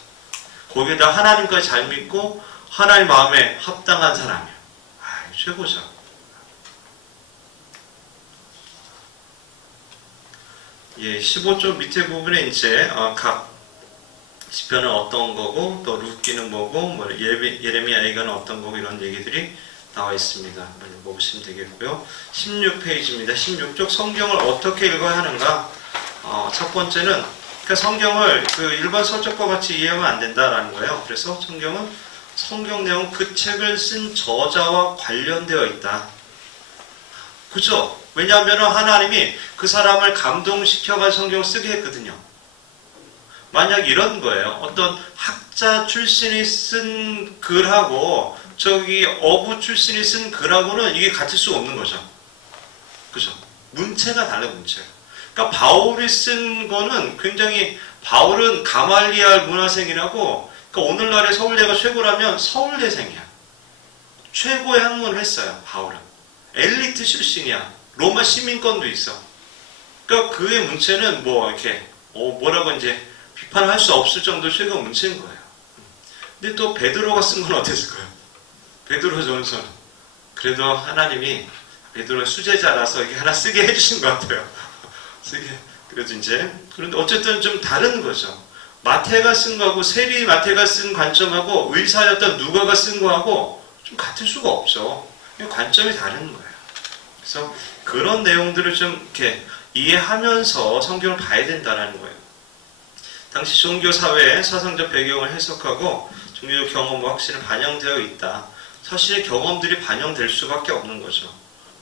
거기에다 하나님까지 잘 믿고 하나님 마음에 합당한 사람이에요. 최고죠. 예, 15쪽 밑에 부분에 이제 각 시편은 어떤 거고 또 룻기는 뭐고 뭐 예레미야 애가는 어떤 거고 이런 얘기들이 나와 있습니다. 한번 보시면 되겠고요. 16페이지입니다. 16쪽 성경을 어떻게 읽어야 하는가? 첫 번째는 그러니까 성경을 그 일반 서적과 같이 이해하면 안 된다라는 거예요. 그래서 성경 내용 그 책을 쓴 저자와 관련되어 있다. 그죠? 왜냐하면 하나님이 그 사람을 감동시켜가지고 성경을 쓰게 했거든요. 만약 이런 거예요. 어떤 학자 출신이 쓴 글하고 저기 어부 출신이 쓴 글하고는 이게 같을 수 없는 거죠. 그죠? 문체가 달라요, 문체가. 그러니까 바울이 쓴 거는 굉장히 바울은 가말리알 문화생이라고 그러니까 오늘날의 서울대가 최고라면 서울대생이야. 최고의 학문을 했어요, 바울은. 엘리트 출신이야. 로마 시민권도 있어. 그러니까 그의 문체는 뭐 이렇게 뭐라고 이제 비판을 할 수 없을 정도 최고 문체인 거예요. 근데 또 베드로가 쓴 건 어땠을까요? 베드로 전서는 그래도 하나님이 베드로의 수제자라서 이게 하나 쓰게 해주신 것 같아요. 쓰게. 그래도 이제 그런데 어쨌든 좀 다른 거죠. 마태가 쓴 거하고 세리 마태가 쓴 관점하고 의사였던 누가가 쓴 거하고 좀 같을 수가 없죠. 관점이 다른 거예요. 그래서 그런 내용들을 좀 이렇게 이해하면서 성경을 봐야 된다는 거예요. 당시 종교 사회의 사상적 배경을 해석하고 종교적 경험과 확신이 반영되어 있다. 사실의 경험들이 반영될 수밖에 없는 거죠.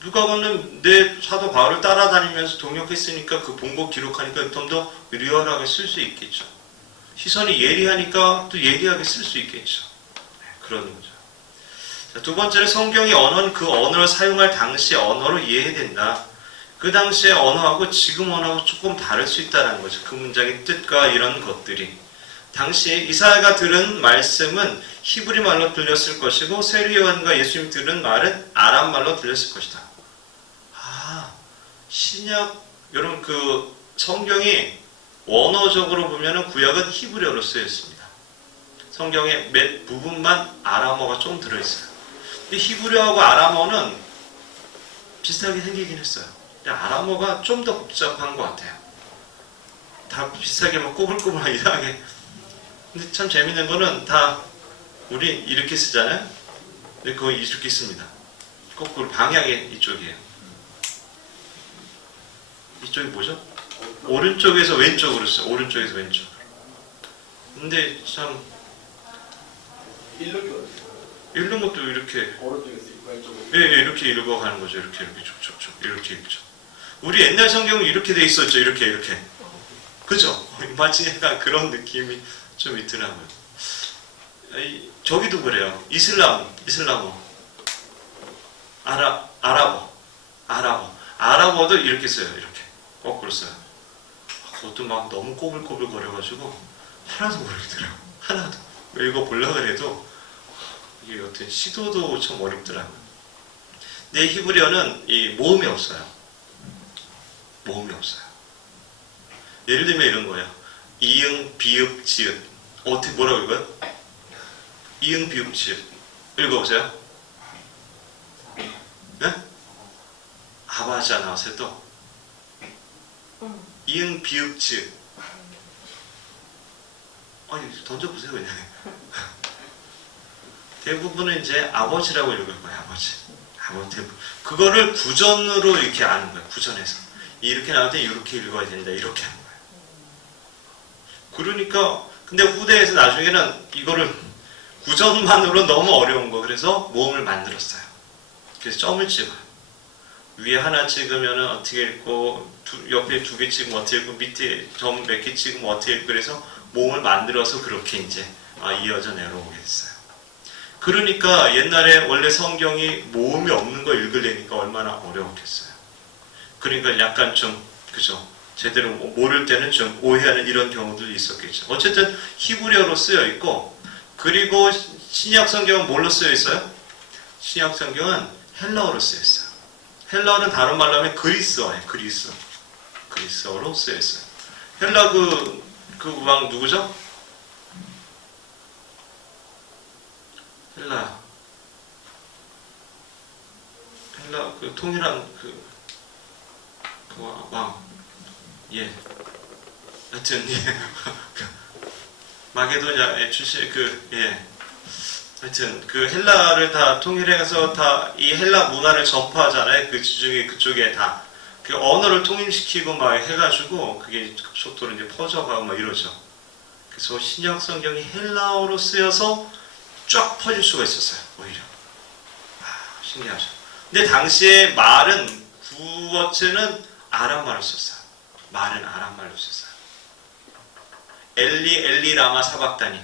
누가 보면 내 사도 바울을 따라다니면서 동역했으니까 그 본 거 기록하니까 좀 더 리얼하게 쓸 수 있겠죠. 시선이 예리하니까 또 예리하게 쓸 수 있겠죠. 네, 그러는 거죠. 자, 두 번째로 성경의 언어는 그 언어를 사용할 당시의 언어로 이해해야 된다. 그 당시의 언어하고 지금 언어하고 조금 다를 수 있다는 거죠. 그 문장의 뜻과 이런 것들이. 당시 이사야가 들은 말씀은 히브리 말로 들렸을 것이고 세례요한과 예수님이 들은 말은 아람 말로 들렸을 것이다. 신약 여러분 그 성경이 원어적으로 보면은 구약은 히브리어로 쓰여 있습니다. 성경의 몇 부분만 아람어가 좀 들어 있어요. 근데 히브리어하고 아람어는 비슷하게 생기긴 했어요. 근데 아람어가 좀 더 복잡한 것 같아요. 다 비슷하게 막 꼬불꼬불하게 이상하게. 근데 참 재밌는 거는 다 우리 이렇게 쓰잖아요. 근데 그거 이렇게 씁니다. 거꾸로 방향이 이쪽이에요. 이쪽이 뭐죠? 오른쪽에서 왼쪽으로 써요. 오른쪽에서 왼쪽. 근데 참 읽는 것도 이렇게 오른쪽에서 왼쪽으로. 예, 이렇게 읽어가는 거죠. 이렇게 쭉쭉쭉 이렇게 읽죠. 우리 옛날 성경은 이렇게 돼 있었죠. 이렇게 그죠? 마치 약간 그런 느낌이 좀 있더라고요. 저기도 그래요. 이슬람어, 아랍어도 이렇게 써요. 이렇게 거꾸로 써요. 그것도 막 너무 꼬불꼬불 거려가지고 하나도 모르겠더라고. 하나도 읽어보려고 해도 이게 어떤 시도도 참 어렵더라고요. 근데 히브리어는 이 모음이 없어요. 모음이 없어요. 예를 들면 이런 거예요. 이응, 비읍, 지읒. 어떻게 뭐라고 읽어요? 이응, 비읍, 지읒. 읽어보세요. 네? 아바자 나왔어요 또. 이응, 비읍, 지읒. 아니 던져보세요 그냥. 대부분은 이제 아버지라고 읽을 거예요. 아버지. 그거를 구전으로 이렇게 아는 거예요. 구전에서. 이렇게 나올 때 이렇게 읽어야 된다. 이렇게 하는 거예요. 그러니까 근데 후대에서 나중에는 이거를 구전만으로 너무 어려운 거 그래서 모음을 만들었어요. 그래서 점을 찍어요. 위에 하나 찍으면 어떻게 읽고 옆에 두 개 찍으면 어떻게 읽고 밑에 점 몇 개 찍으면 어떻게 읽고 그래서 모음을 만들어서 그렇게 이제 이어져 내려오게 됐어요. 그러니까 옛날에 원래 성경이 모음이 없는 거 읽으려니까 얼마나 어려웠겠어요. 그러니까 약간 좀 그죠? 제대로 모를 때는 좀 오해하는 이런 경우들이 있었겠죠. 어쨌든 히브리어로 쓰여 있고 그리고 신약 성경은 뭘로 쓰여 있어요? 신약 성경은 헬라어로 쓰여 있어요. 헬라어는 다른 말로 하면 그리스어예요. 그리스어로 쓰여 있어요. 헬라 그 왕 누구죠? 헬라 그 통일한 그 왕. 예. 하여튼 예. 마게도냐 출신 하여튼 그 헬라를 다 통일해서 다 이 헬라 문화를 전파하잖아요. 그 지중해 그쪽에 다 그 언어를 통일시키고 막 해가지고 그게 속도로 이제 퍼져가고 막 이러죠. 그래서 신약 성경이 헬라어로 쓰여서 쫙 퍼질 수가 있었어요. 오히려. 신기하죠. 근데 당시에 말은 구어체는 아람말을 썼어요. 말은 아람말로 썼어요. 엘리 라마 사박다니.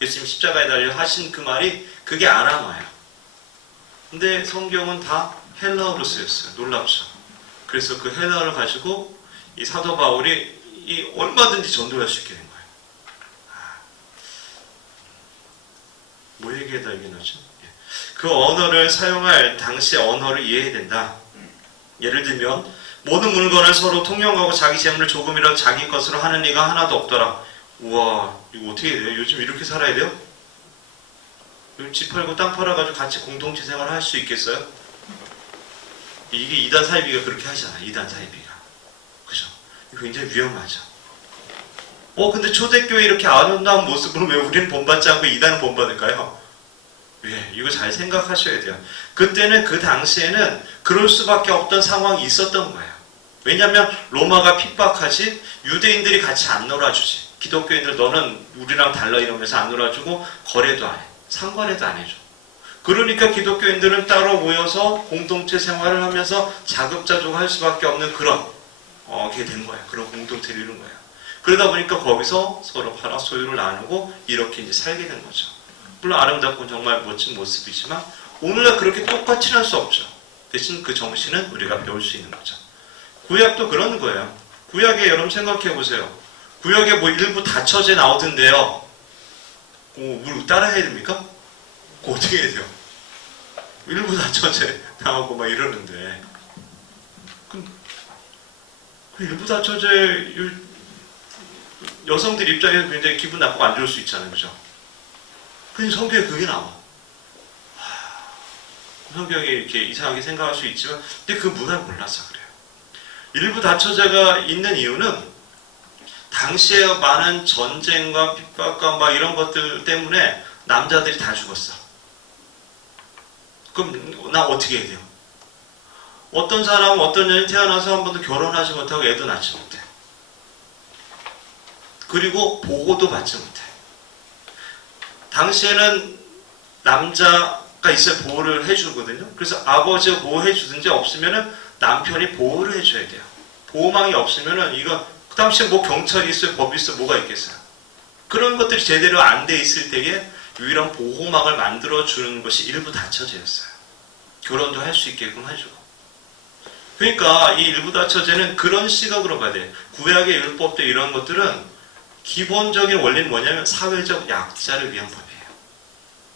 예수님 십자가에 달려 하신 그 말이 그게 아람어예요. 근데 성경은 다 헬라어로 쓰였어요. 놀랍죠. 그래서 그 헬라어를 가지고 이 사도 바울이 얼마든지 전도할 수 있게 된 거예요. 뭐 얘기해다 이게 나죠? 그 언어를 사용할 당시의 언어를 이해해야 된다. 예를 들면 모든 물건을 서로 통용하고 자기 재물을 조금이라도 자기 것으로 하는 이가 하나도 없더라. 우와, 이거 어떻게 돼요? 요즘 이렇게 살아야 돼요? 요즘 집 팔고 땅 팔아가지고 같이 공동체 생활을 할 수 있겠어요? 이게 이단 사이비가 그렇게 하잖아. 이단 사이비가. 그죠? 이거 굉장히 위험하죠. 근데 초대교회 이렇게 아름다운 모습으로 왜 우리는 본받지 않고 이단은 본받을까요? 왜? 이거 잘 생각하셔야 돼요. 그때는 그 당시에는 그럴 수밖에 없던 상황이 있었던 거예요. 왜냐하면 로마가 핍박하지 유대인들이 같이 안 놀아주지. 기독교인들 너는 우리랑 달라 이러면서 안 놀아주고 거래도 안 해. 상관회도 안 해줘. 그러니까 기독교인들은 따로 모여서 공동체 생활을 하면서 자급자족할 수밖에 없는 그런 게 된 거예요. 그런 공동체를 이룬 거예요. 그러다 보니까 거기서 서로 하나 소유를 나누고 이렇게 이제 살게 된 거죠. 물론 아름답고 정말 멋진 모습이지만 오늘날 그렇게 똑같이 할 수 없죠. 대신 그 정신은 우리가 배울 수 있는 거죠. 구약도 그런 거예요. 구약에 여러분 생각해 보세요. 구약에 뭐 일부 다처제 나오던데요. 우리 따라 해야 됩니까? 그거 어떻게 해야 돼요? 일부 다처제 나오고 막 이러는데 그 일부 다처제 여성들 입장에서 굉장히 기분 나쁘고 안 좋을 수 있잖아요. 그죠? 근데 성경에 그게 나와. 성경에 이렇게 이상하게 생각할 수 있지만 근데 그 문화를 몰라서 그래요. 일부 다처제가 있는 이유는 당시에 많은 전쟁과 핍박과 막 이런 것들 때문에 남자들이 다 죽었어. 그럼 나 어떻게 해야 돼요? 어떤 사람은 어떤 년이 태어나서 한 번도 결혼하지 못하고 애도 낳지 못해. 그리고 보호도 받지 못해. 당시에는 남자가 있어야 보호를 해주거든요. 그래서 아버지가 보호해주든지 없으면은 남편이 보호를 해줘야 돼요. 보호망이 없으면은 이거 그 당시에 뭐 경찰이 있어요, 법이 있어요, 뭐가 있겠어요. 그런 것들이 제대로 안 돼 있을 때에 유일한 보호막을 만들어주는 것이 일부 다처제였어요. 결혼도 할 수 있게끔 해주고. 그러니까 이 일부 다처제는 그런 시각으로 봐야 돼요. 구약의 율법도 이런 것들은 기본적인 원리는 뭐냐면 사회적 약자를 위한 법이에요.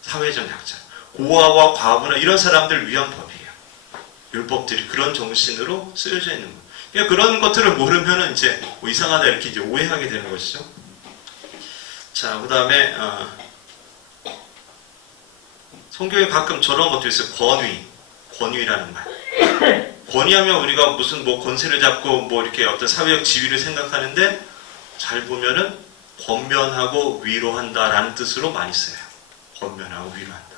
사회적 약자. 고아와 과부나 이런 사람들을 위한 법이에요. 율법들이 그런 정신으로 쓰여져 있는 거예요. 그러니까 그런 것들을 모르면 이제 뭐 이상하다 이렇게 이제 오해하게 되는 것이죠. 자, 그 다음에 성경에 가끔 저런 것도 있어요. 권위라는 말. 권위하면 우리가 무슨 뭐 권세를 잡고 뭐 이렇게 어떤 사회적 지위를 생각하는데 잘 보면은 권면하고 위로한다라는 뜻으로 많이 써요. 권면하고 위로한다.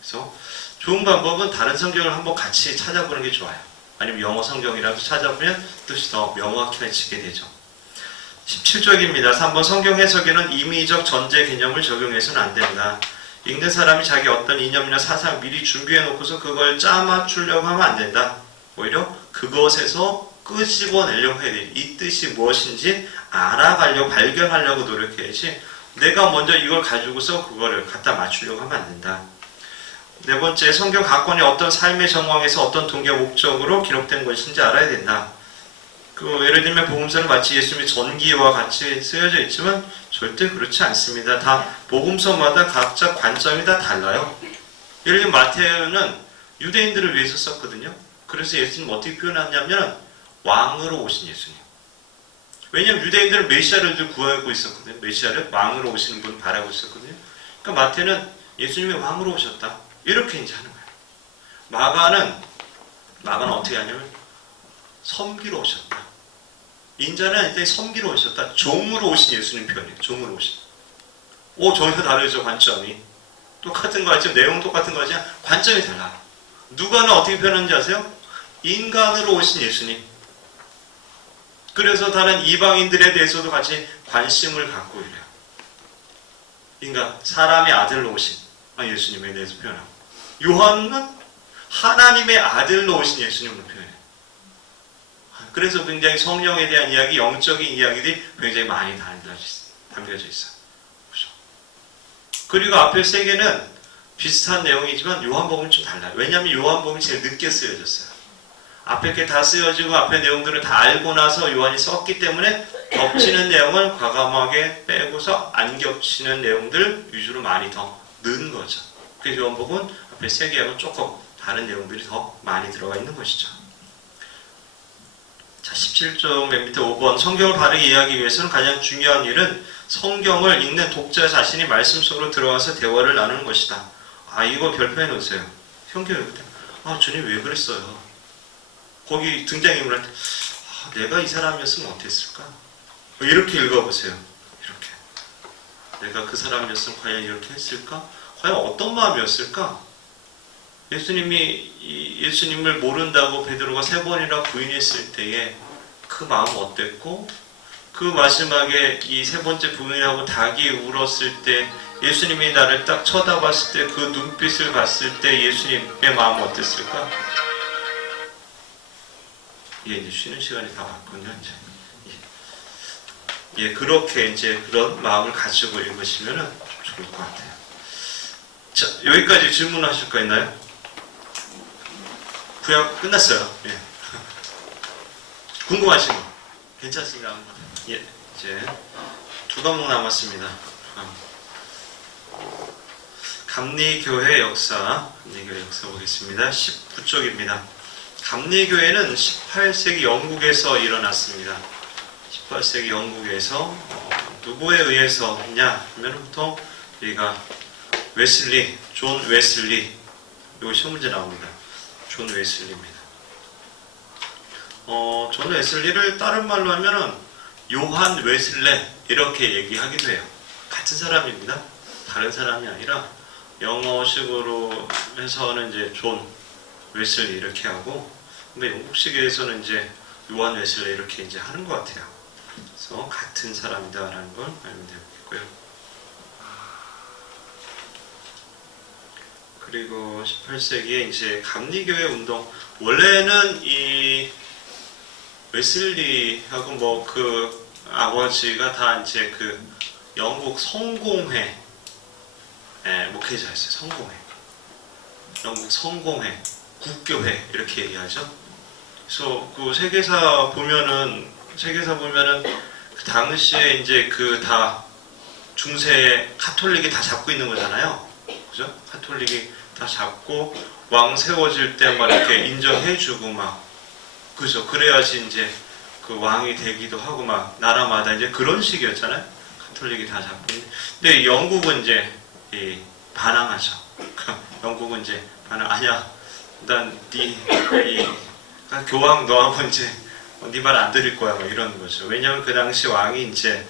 그래서 좋은 방법은 다른 성경을 한번 같이 찾아보는 게 좋아요. 아니면 영어 성경이라도 찾아보면 뜻이 더 명확해지게 되죠. 17쪽입니다. 3번 성경 해석에는 임의적 전제 개념을 적용해서는 안 된다. 읽는 사람이 자기 어떤 이념이나 사상을 미리 준비해 놓고서 그걸 짜맞추려고 하면 안 된다. 오히려 그것에서 끄집어내려고 해야 돼. 이 뜻이 무엇인지 알아가려고 발견하려고 노력해야지 내가 먼저 이걸 가지고서 그거를 갖다 맞추려고 하면 안 된다. 네 번째, 성경 각권이 어떤 삶의 정황에서 어떤 동기와 목적으로 기록된 것인지 알아야 된다. 예를 들면 복음서는 마치 예수님의 전기와 같이 쓰여져 있지만 절대 그렇지 않습니다. 다 복음서마다 각자 관점이 다 달라요. 예를 들면 마태는 유대인들을 위해서 썼거든요. 그래서 예수님 어떻게 표현하냐면 왕으로 오신 예수님. 왜냐하면 유대인들은 메시아를 구하고 있었거든요. 메시아를 왕으로 오시는 분을 바라고 있었거든요. 그러니까 마태는 예수님이 왕으로 오셨다. 이렇게 이제 하는 거예요. 마가는 어떻게 하냐면 섬기러 오셨다. 인자는 일단 섬기러 오셨다. 종으로 오신 예수님 표현이에요. 종으로 오신. 전혀 다르죠. 관점이. 똑같은 거 같지만 내용 똑같은 거 같지만 관점이 달라. 누가는 어떻게 표현하는지 아세요? 인간으로 오신 예수님. 그래서 다른 이방인들에 대해서도 같이 관심을 갖고 이래요. 인간, 사람의 아들로 오신 예수님에 대해서 표현하고. 요한은 하나님의 아들로 오신 예수님을 표현해요. 그래서 굉장히 성령에 대한 이야기, 영적인 이야기들이 굉장히 많이 담겨져 있어요. 그렇죠? 그리고 앞에 세 개는 비슷한 내용이지만 요한복음은 좀 달라요. 왜냐하면 요한복음이 제일 늦게 쓰여졌어요. 앞에 게 다 쓰여지고 앞에 내용들을 다 알고 나서 요한이 썼기 때문에 겹치는 내용을 과감하게 빼고서 안 겹치는 내용들 위주로 많이 더 넣은 거죠. 그래서 요한복음은 앞에 세 개하고 조금 다른 내용들이 더 많이 들어가 있는 것이죠. 자, 17쪽 맨 밑에 5번 성경을 바르게 이해하기 위해서는 가장 중요한 일은 성경을 읽는 독자 자신이 말씀 속으로 들어와서 대화를 나누는 것이다. 이거 별표해 놓으세요. 성경 읽을 때 주님 왜 그랬어요? 거기 등장인물한테 내가 이 사람이었으면 어땠을까? 이렇게 읽어보세요. 이렇게 내가 그 사람이었으면 과연 이렇게 했을까? 과연 어떤 마음이었을까? 예수님을 모른다고 베드로가 3번이나 부인했을 때에 그 마음은 어땠고 그 마지막에 이 세 번째 부인하고 닭이 울었을 때 예수님이 나를 딱 쳐다봤을 때 그 눈빛을 봤을 때 예수님의 마음은 어땠을까? 이제 쉬는 시간이 다 왔군요. 이제. 예, 그렇게 이제 그런 마음을 가지고 읽으시면 좋을 것 같아요. 자, 여기까지 질문하실 거 있나요? 구약 끝났어요. 예. 궁금하신 거? 괜찮습니다. 예, 이제 두 과목 남았습니다. 감리교회 역사 보겠습니다. 19쪽입니다. 감리교회는 18세기 영국에서 일어났습니다. 18세기 영국에서 누구에 의해서 했냐 하면 보통 우리가 웨슬리, 존 웨슬리, 이거 시험 문제 나옵니다. 존 웨슬리입니다. 존 웨슬리를 다른 말로 하면은 요한 웨슬레 이렇게 얘기하기도 해요. 같은 사람입니다. 다른 사람이 아니라 영어식으로 해서는 이제 존 웨슬리 이렇게 하고, 근데 영국식에서는 이제 요한 웨슬레 이렇게 이제 하는 것 같아요. 그래서 같은 사람이다라는 걸 알면 되겠고요. 그리고 18세기에 이제 감리교회 운동, 원래는 이 웨슬리하고 뭐 그 아버지가 다 이제 그 영국 성공회 목회자였어요. 성공회, 영국 성공회, 국교회 이렇게 얘기하죠. 그래서 그 세계사 보면은 그 당시에 이제 그 다 중세 카톨릭이 다 잡고 있는 거잖아요. 그죠? 카톨릭이 다 잡고 왕 세워질 때 막 이렇게 인정해주고 막, 그죠? 그래야지 이제 그 왕이 되기도 하고 막 나라마다 이제 그런 식이었잖아요. 카톨릭이 다 잡고. 근데 영국은 이제 반항하죠. 영국은 이제 아니야. 난 교황 너하고 이제 네 말 안 들을 거야. 막 이런 거죠. 왜냐하면 그 당시 왕이 이제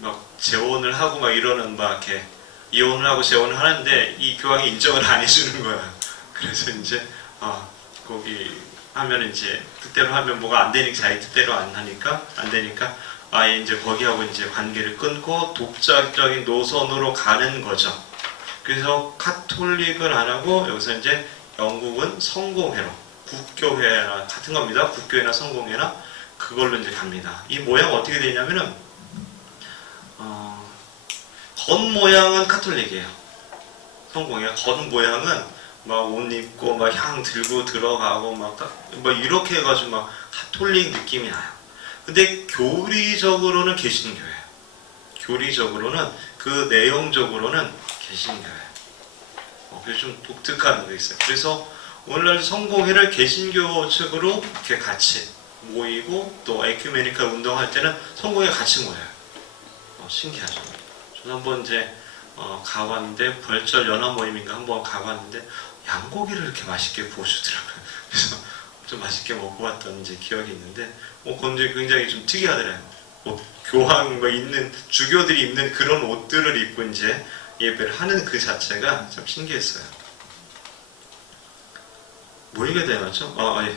막 재혼을 하고 막 이러는 막 이렇게 이혼을 하고 재혼을 하는데 이 교황이 인정을 안 해주는 거야. 그래서 이제 거기 하면 이제 그때로 하면 뭐가 안 되니까 자기 뜻대로 안 되니까 아예 이제 거기하고 이제 관계를 끊고 독자적인 노선으로 가는 거죠. 그래서 카톨릭은 안 하고 여기서 이제 영국은 성공회로, 국교회나 같은 겁니다. 국교회나 성공회나 그걸로 이제 갑니다. 이 모양 어떻게 되냐면은 겉 모양은 카톨릭이에요. 성공회 겉 모양은 막 옷 입고 막 향 들고 들어가고 막 이렇게 해가지고 막 카톨릭 느낌이 나요. 근데 교리적으로는 개신교예요. 교리적으로는 그 내용적으로는 개신교예요. 그래서 좀 독특한 게 있어요. 그래서 오늘날 성공회를 개신교 측으로 이렇게 같이 모이고 또 에큐메니컬 운동할 때는 성공회 같이 모여요. 신기하죠. 저는 한번 이제 가봤는데 부활절 연합 모임인가 한번 가봤는데 양고기를 이렇게 맛있게 구워주더라고요. 그래서 좀 맛있게 먹어봤던 이제 기억이 있는데, 그건 이제 굉장히 좀 특이하더라고요. 교황 있는 주교들이 입는 그런 옷들을 입고 이제 예배를 하는 그 자체가 참 신기했어요. 모이게 되었죠? 예.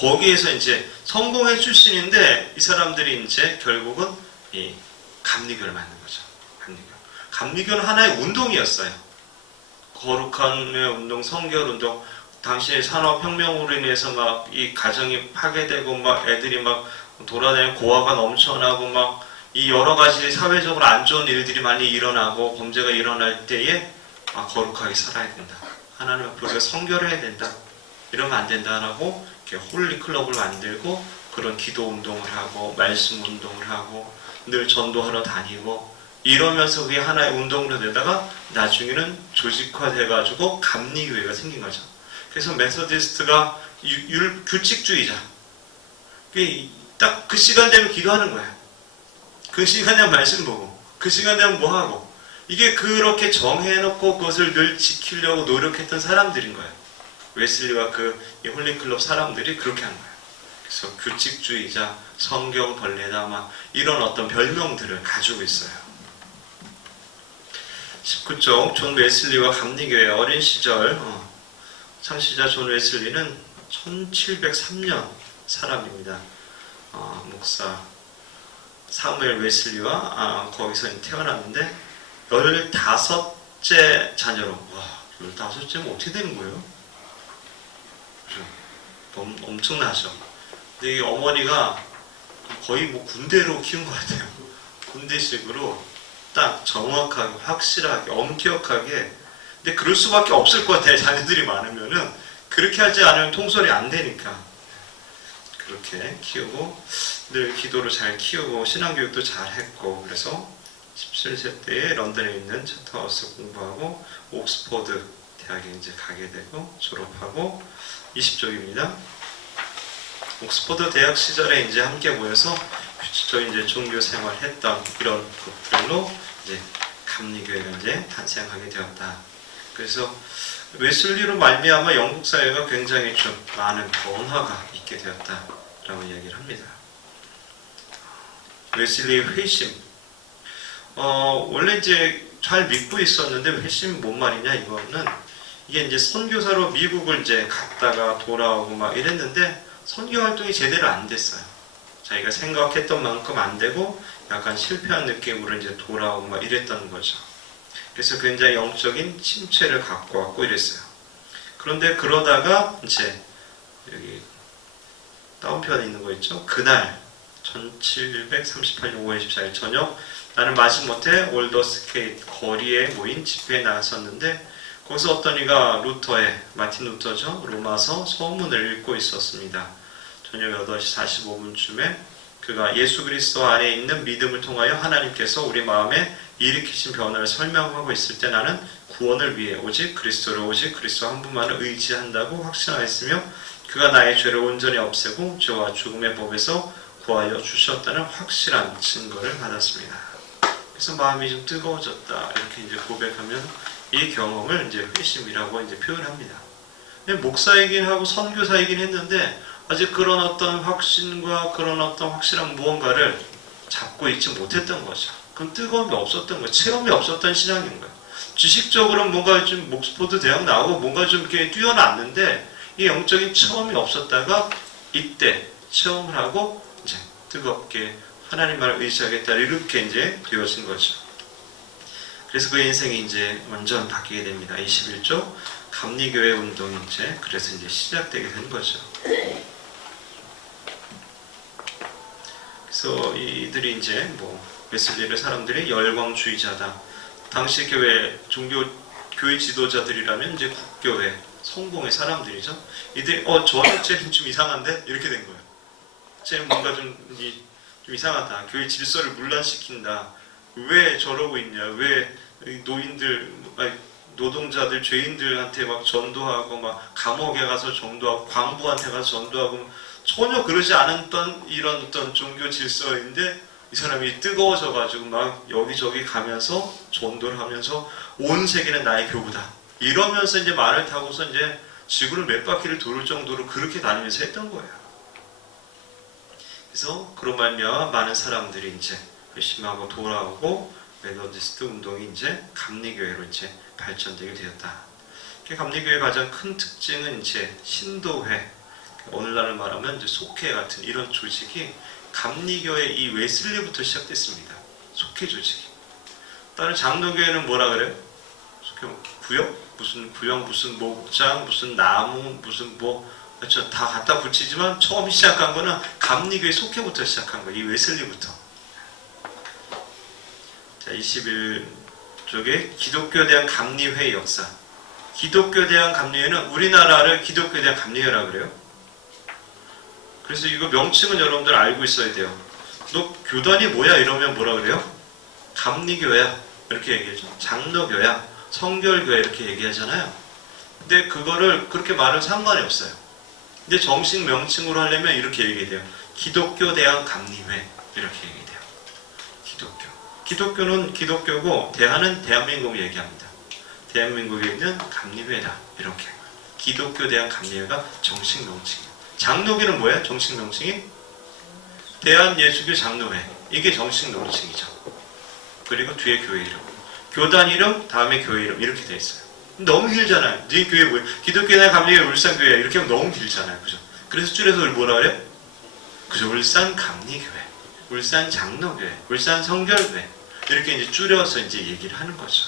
거기에서 이제 성공회 출신인데 이 사람들이 이제 결국은 이 감리교를 만든 거죠. 감리교는 하나의 운동이었어요. 거룩한 운동, 성결 운동. 당시에 산업혁명으로 인해서 막 이 가정이 파괴되고 막 애들이 막 돌아다니고 고아가 넘쳐나고 막 이 여러 가지 사회적으로 안 좋은 일들이 많이 일어나고 범죄가 일어날 때에 거룩하게 살아야 된다. 하나님 앞에 우리가 성결해야 된다. 이러면 안 된다라고 이렇게 홀리 클럽을 만들고 그런 기도 운동을 하고 말씀 운동을 하고 늘 전도하러 다니고 이러면서 그게 하나의 운동으로 되다가 나중에는 조직화돼가지고 감리교회가 생긴 거죠. 그래서 메소디스트가 규칙주의자. 딱 그 시간 되면 기도하는 거야. 그 시간 되면 말씀 보고 그 시간 되면 뭐 하고, 이게 그렇게 정해놓고 그것을 늘 지키려고 노력했던 사람들인 거예요. 웨슬리와 그 홀리클럽 사람들이 그렇게 한 거예요. 그래서 규칙주의자, 성경벌레다 막 이런 어떤 별명들을 가지고 있어요. 19쪽 존 웨슬리와 감리교회 어린 시절 창시자 존 웨슬리는 1703년 사람입니다. 목사 사무엘 웨슬리와 거기서 태어났는데 15째 자녀로. 와, 15째면 어떻게 되는 거예요? 그죠? 엄청나죠. 근데 이 어머니가 거의 뭐 군대로 키운 것 같아요. 군대식으로 딱 정확하게, 확실하게, 엄격하게. 근데 그럴 수밖에 없을 것 같아요. 자녀들이 많으면은. 그렇게 하지 않으면 통솔이 안 되니까. 그렇게 키우고, 늘 기도로 잘 키우고, 신앙교육도 잘 했고, 그래서 17세 때에 런던에 있는 차트하우스 공부하고, 옥스퍼드 대학에 이제 가게 되고, 졸업하고, 20쪽입니다. 옥스퍼드 대학 시절에 이제 함께 모여서 저희 이제 종교 생활했던 이런 것들로 이제 감리교회가 이제 탄생하게 되었다. 그래서 웨슬리로 말미암아 영국 사회가 굉장히 좀 많은 변화가 있게 되었다라고 이야기를 합니다. 웨슬리의 회심. 원래 이제 잘 믿고 있었는데 회심이 뭔 말이냐 이거는 이게 이제 선교사로 미국을 이제 갔다가 돌아오고 막 이랬는데 선교 활동이 제대로 안 됐어요. 자기가 생각했던 만큼 안 되고 약간 실패한 느낌으로 이제 돌아오고 막 이랬던 거죠. 그래서 굉장히 영적인 침체를 갖고 왔고 이랬어요. 그런데 그러다가 이제 여기 다운표가 있는 거 있죠? 그날 1738년 5월 24일 저녁 나는 마지못해 올더스케이트 거리에 모인 집회에 나갔었는데 거기서 어떤 이가 마틴 루터죠. 로마서 서문을 읽고 있었습니다. 저녁 8시 45분쯤에 그가 예수 그리스도 안에 있는 믿음을 통하여 하나님께서 우리 마음에 일으키신 변화를 설명하고 있을 때 나는 구원을 위해 오직 그리스도 한 분만을 의지한다고 확신하였으며 그가 나의 죄를 온전히 없애고 죄와 죽음의 법에서 구하여 주셨다는 확실한 증거를 받았습니다. 그래서 마음이 좀 뜨거워졌다 이렇게 이제 고백하면 이 경험을 이제 회심이라고 이제 표현합니다. 목사이긴 하고 선교사이긴 했는데 아직 그런 어떤 확신과 그런 어떤 확실한 무언가를 잡고 있지 못했던 거죠. 그럼 뜨거움이 없었던 거예요. 체험이 없었던 신앙인 거예요. 지식적으로는 뭔가 좀 옥스퍼드 대학 나오고 뭔가 좀 이렇게 뛰어났는데 이 영적인 체험이 없었다가 이때 체험을 하고 이제 뜨겁게 하나님 말을 의지하겠다 이렇게 이제 되어진 거죠. 그래서 그 인생이 이제 완전 바뀌게 됩니다. 21조 감리교회 운동이 이제 그래서 이제 시작되게 된 거죠. 그래서 이들이 이제 뭐 웨슬리의 사람들이 열광주의자다. 당시 교회 교회 지도자들이라면 이제 국교회 성공의 사람들이죠. 이들이 저는 쟤는 좀 이상한데 이렇게 된 거예요. 쟤는 뭔가 좀 이상하다. 교회 질서를 문란시킨다. 왜 저러고 있냐? 왜 노동자들, 죄인들한테 막 전도하고 막 감옥에 가서 전도하고 광부한테 가서 전도하고 전혀 그러지 않았던 이런 어떤 종교 질서인데 이 사람이 뜨거워져가지고 막 여기저기 가면서 전도를 하면서 온 세계는 나의 교구다. 이러면서 이제 말을 타고서 이제 지구를 몇 바퀴를 돌을 정도로 그렇게 다니면서 했던 거예요. 그래서 그런 말미암아 많은 사람들이 이제 회심하고 돌아오고 메소디스트 운동이 이제 감리교회로 이제 발전되게 되었다. 감리교회의 가장 큰 특징은 이제 신도회, 오늘날을 말하면 이제 속회 같은 이런 조직이 감리교회 이 웨슬리부터 시작됐습니다. 속회 조직이. 다른 장로교회는 뭐라 그래요? 구역? 무슨 구역, 무슨 목장, 무슨 나무, 무슨 그렇죠. 다 갖다 붙이지만 처음 시작한 거는 감리교회 속회부터 시작한 거예요. 이 웨슬리부터. 자, 21쪽에 기독교에 대한 감리회의 역사. 기독교에 대한 감리회는 우리나라를 기독교에 대한 감리회라고 그래요. 그래서 이거 명칭은 여러분들 알고 있어야 돼요. 너 교단이 뭐야? 이러면 뭐라 그래요? 감리교야. 이렇게 얘기하죠. 장로교야. 성결교회 이렇게 얘기하잖아요. 근데 그거를 그렇게 말은 상관이 없어요. 근데 정식 명칭으로 하려면 이렇게 얘기해야 돼요. 기독교 대한 감리회 이렇게 얘기해야 돼요. 기독교는 기독교고 대한은 대한민국 얘기합니다. 대한민국에 있는 감리회다 이렇게. 기독교 대한 감리회가 정식 명칭이에요. 장로교는 뭐예요? 정식 명칭이? 대한예수교 장로회. 이게 정식 명칭이죠. 그리고 뒤에 교회 이름. 교단 이름, 다음에 교회 이름 이렇게 돼 있어요. 너무 길잖아요. 네 교회 뭐예요? 기독교 대한 감리회 울산교회 이렇게 하면 너무 길잖아요. 그죠? 그래서 줄여서 뭐라 그래요? 그죠? 울산 감리교회. 울산 장로교회, 울산 성결교회 이렇게 이제 줄여서 이제 얘기를 하는 거죠.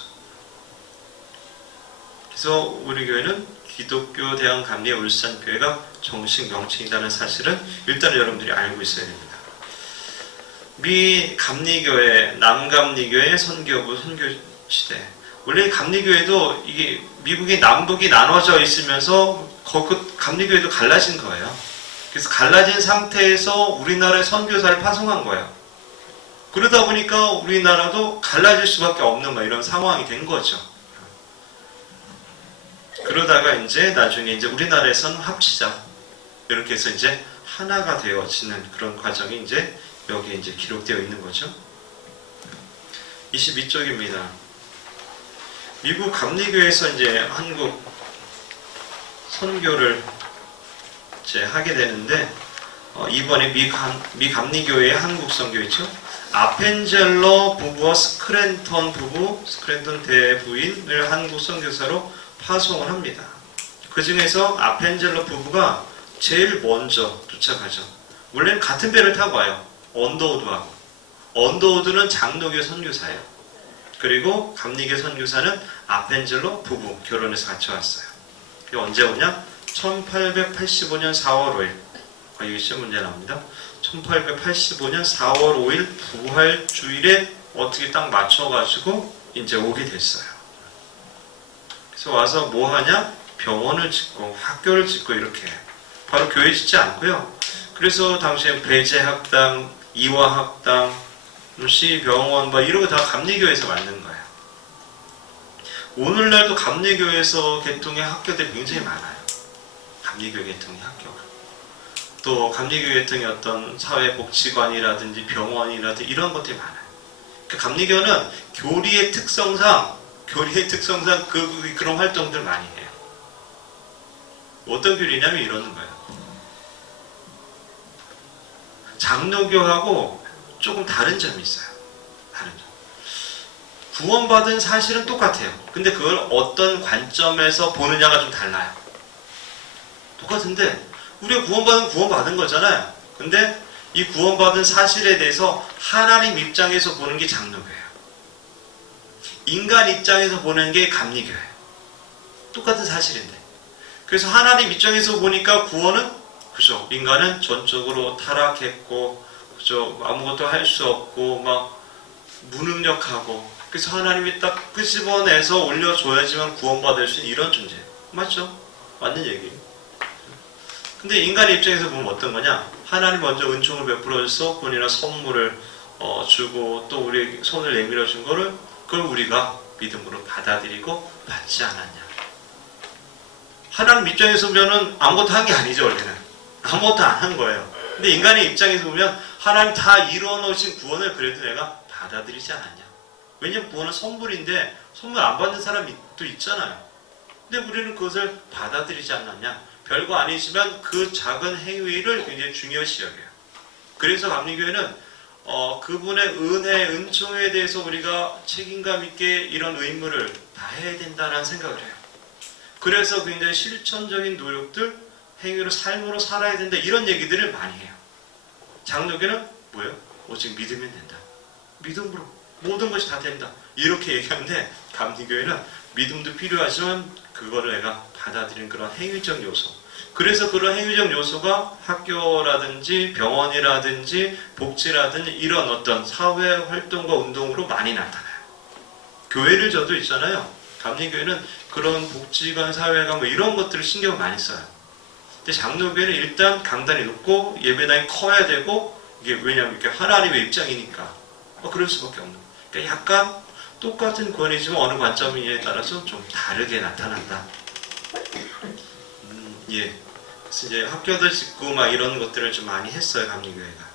그래서 우리 교회는 기독교 대한 감리의 울산 교회가 정식 명칭이라는 사실은 일단 여러분들이 알고 있어야 됩니다. 미 감리교회, 남감리교회 선교부 선교시대. 원래 감리교회도 이게 미국이 남북이 나눠져 있으면서 그 감리교회도 갈라진 거예요. 그래서 갈라진 상태에서 우리나라의 선교사를 파송한 거예요. 그러다 보니까 우리나라도 갈라질 수밖에 없는 이런 상황이 된 거죠. 그러다가 이제 나중에 이제 우리나라에서는 합치자 이렇게 해서 이제 하나가 되어지는 그런 과정이 이제 여기에 이제 기록되어 있는 거죠. 22쪽입니다. 미국 감리교회에서 이제 한국 선교를 이제 하게 되는데 이번에 미 감리교회의 한국 선교 있죠. 아펜젤러 부부와 스크랜턴 부부, 스크랜턴 대부인을 한국 선교사로 파송을 합니다. 그 중에서 아펜젤러 부부가 제일 먼저 도착하죠. 원래는 같은 배를 타고 와요. 언더우드하고. 언더우드는 장로교 선교사예요. 그리고 감리교 선교사는 아펜젤러 부부 결혼해서 같이 왔어요. 그게 언제 오냐? 1885년 4월 5일. 이게 시험 문제 나옵니다. 1885년 4월 5일 부활주일에 어떻게 딱 맞춰가지고 이제 오게 됐어요. 그래서 와서 뭐 하냐? 병원을 짓고 학교를 짓고 이렇게 바로 교회 짓지 않고요. 그래서 당시에 배재학당, 이화학당, 시병원 이런 거 다 감리교회에서 만든 거예요. 오늘날도 감리교회에서 개통의 학교들이 굉장히 많아요. 감리교 계통의 학교가. 또 감리교 계통의 어떤 사회복지관이라든지 병원이라든지 이런 것들이 많아요. 그러니까 감리교는 교리의 특성상 그런 활동들 많이 해요. 어떤 교리냐면 이러는 거예요. 장로교하고 조금 다른 점이 있어요. 다른 점. 구원받은 사실은 똑같아요. 근데 그걸 어떤 관점에서 보느냐가 좀 달라요. 똑같은데 우리가 구원받은 거잖아요. 근데 이 구원받은 사실에 대해서 하나님 입장에서 보는 게 장로교예요. 인간 입장에서 보는 게 감리교예요. 똑같은 사실인데. 그래서 하나님 입장에서 보니까 구원은 그죠. 인간은 전적으로 타락했고 그죠. 아무것도 할 수 없고 막 무능력하고 그래서 하나님이 딱 끄집어내서 올려줘야지만 구원받을 수 있는 이런 존재. 맞죠? 맞는 얘기예요. 근데 인간의 입장에서 보면 어떤 거냐? 하나님 먼저 은총을 베풀어서 본이나 선물을 주고 또 우리 손을 내밀어 준 거를 그걸 우리가 믿음으로 받아들이고 받지 않았냐? 하나님 입장에서 보면은 아무것도 한 게 아니죠, 원래는. 아무것도 안 한 거예요. 근데 인간의 입장에서 보면 하나님 다 이루어놓으신 구원을 그래도 내가 받아들이지 않았냐? 왜냐면 구원은 선물인데 선물 안 받는 사람이 또 있잖아요. 근데 우리는 그것을 받아들이지 않았냐? 별거 아니지만 그 작은 행위를 굉장히 중요시 여겨요. 그래서 감리교회는 그분의 은혜, 은총에 대해서 우리가 책임감 있게 이런 의무를 다해야 된다는 생각을 해요. 그래서 굉장히 실천적인 노력들, 행위로 삶으로 살아야 된다 이런 얘기들을 많이 해요. 장로교는 뭐예요? 오직 믿으면 된다. 믿음으로 모든 것이 다 된다. 이렇게 얘기하는데 감리교회는 믿음도 필요하지만 그거를 내가 받아들이는 그런 행위적 요소. 그래서 그런 행위적 요소가 학교라든지 병원이라든지 복지라든지 이런 어떤 사회 활동과 운동으로 많이 나타나요. 교회를 저도 있잖아요. 감리교회는 그런 복지관, 사회관 이런 것들을 신경을 많이 써요. 근데 장로교회는 일단 강단이 높고 예배당이 커야 되고 이게 왜냐하면 이렇게 하나님의 입장이니까 그럴 수밖에 없는 거예요. 그러니까 약간 똑같은 권위지만 어느 관점이냐에 따라서 좀 다르게 나타난다. 예. 그래서 이제 학교들 짓고 이런 것들을 좀 많이 했어요, 감리교회가.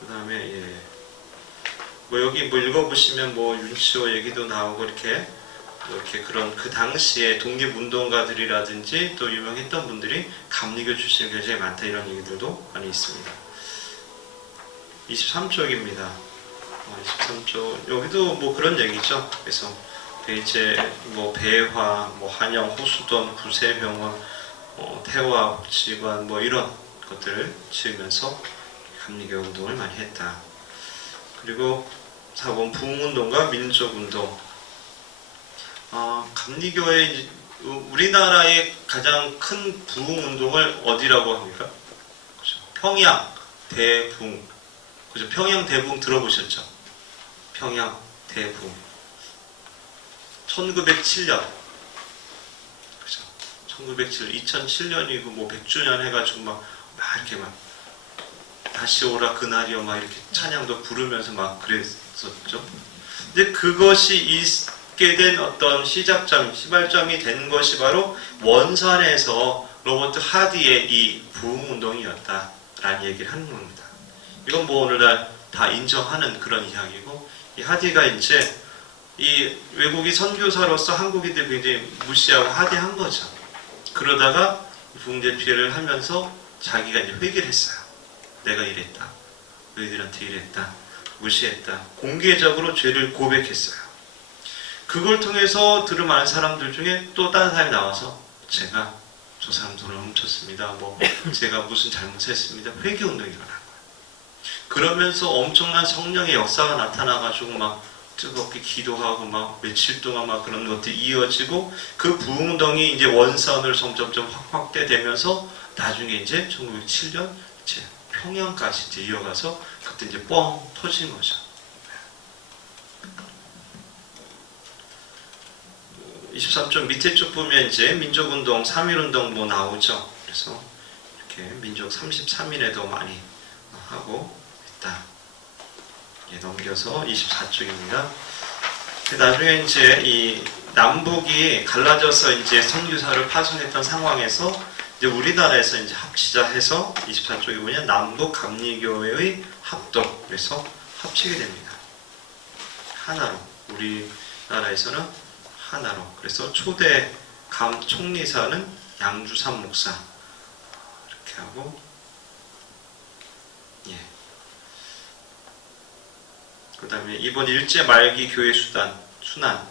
그 다음에, 예. 여기 읽어보시면 윤치호 얘기도 나오고 이렇게 그런 그 당시에 독립운동가들이라든지 또 유명했던 분들이 감리교 출신이 굉장히 많다 이런 얘기들도 많이 있습니다. 23쪽입니다. 23쪽 여기도 그런 얘기죠. 그래서 배재, 배화, 한영, 호수던, 구세병원 태화 복지관 뭐 이런 것들을 지으면서 감리교 운동을 많이 했다. 그리고 4번 부흥운동과 민족운동. 감리교의 우리나라의 가장 큰 부흥운동을 어디라고 합니까? 그죠? 평양 대부흥. 그죠? 평양 대부흥 들어보셨죠? 평양 대부흥. 1907년. 그죠? 1907년, 2007년이고 뭐 100주년 해가지고 막 이렇게 막 다시 오라 그날이여 막 이렇게 찬양도 부르면서 막 그랬었죠. 근데 그것이 있게 된 어떤 시작점, 시발점이 된 것이 바로 원산에서 로버트 하디의 이 부흥운동이었다라는 얘기를 하는 겁니다. 이건 뭐 오늘날 다 인정하는 그런 이야기고, 이 하디가 이제 이 외국인 선교사로서 한국인들 굉장히 무시하고 하대한 거죠. 그러다가 부흥제피를 하면서 자기가 이제 회개를 했어요. 내가 이랬다. 너희들한테 이랬다. 무시했다. 공개적으로 죄를 고백했어요. 그걸 통해서 들은 많은 사람들 중에 또 다른 사람이 나와서 제가 저 사람 돈을 훔쳤습니다. 뭐 제가 무슨 잘못했습니다. 회개운동이 일어난 거예요. 그러면서 엄청난 성령의 역사가 나타나가지고 막 뜨겁게 기도하고 막 며칠 동안 막 그런 것들이 이어지고, 그 부흥운동이 이제 원산으로 점점점 확대되면서 나중에 이제 1907년 이제 평양까지 이제 이어가서 그때 이제 뻥 터진 거죠. 23쪽 밑에 쪽 보면 이제 민족운동, 3.1운동 뭐 나오죠. 그래서 이렇게 민족 33일에도 많이 하고 있다. 넘겨서 24쪽입니다. 나중에 이제 이 남북이 갈라져서 이제 선교사를 파송했던 상황에서 이제 우리나라에서 이제 합치자 해서 24쪽에 보면 남북 감리교회의 합동, 그래서 합치게 됩니다. 하나로, 우리나라에서는 하나로. 그래서 초대 총리사는 양주삼 목사 이렇게 하고, 예. 그 다음에 이번 일제 말기 교회 순환.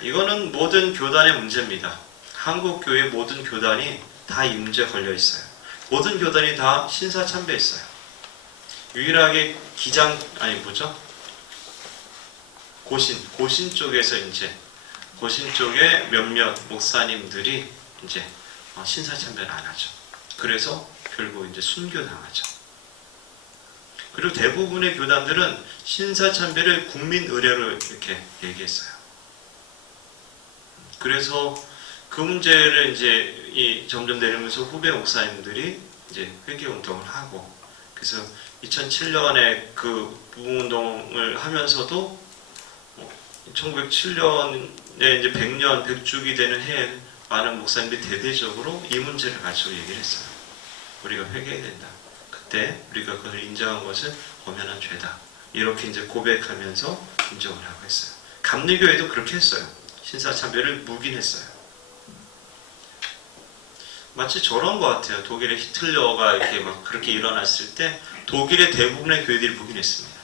이거는 모든 교단의 문제입니다. 한국 교회 모든 교단이 다 이 문제에 걸려 있어요. 모든 교단이 다 신사참배했어요. 유일하게 고신 쪽에서 이제 고신 쪽에 몇몇 목사님들이 이제 신사참배를 안 하죠. 그래서 결국 이제 순교당하죠. 그리고 대부분의 교단들은 신사참배를 국민 의례로 이렇게 얘기했어요. 그래서 그 문제를 이제 점점 내리면서 후배 목사님들이 이제 회개 운동을 하고, 그래서 2007년에 그 부흥운동을 하면서도 1907년에 이제 100년 100주기 되는 해에 많은 목사님들이 대대적으로 이 문제를 가지고 얘기를 했어요. 우리가 회개해야 된다. 그때 우리가 그걸 인정한 것은 엄연한 죄다. 이렇게 이제 고백하면서 인정을 하고 했어요. 감리교회도 그렇게 했어요. 신사참배를 묵인했어요. 마치 저런 것 같아요. 독일의 히틀러가 이렇게 막 그렇게 일어났을 때 독일의 대부분의 교회들이 묵인했습니다.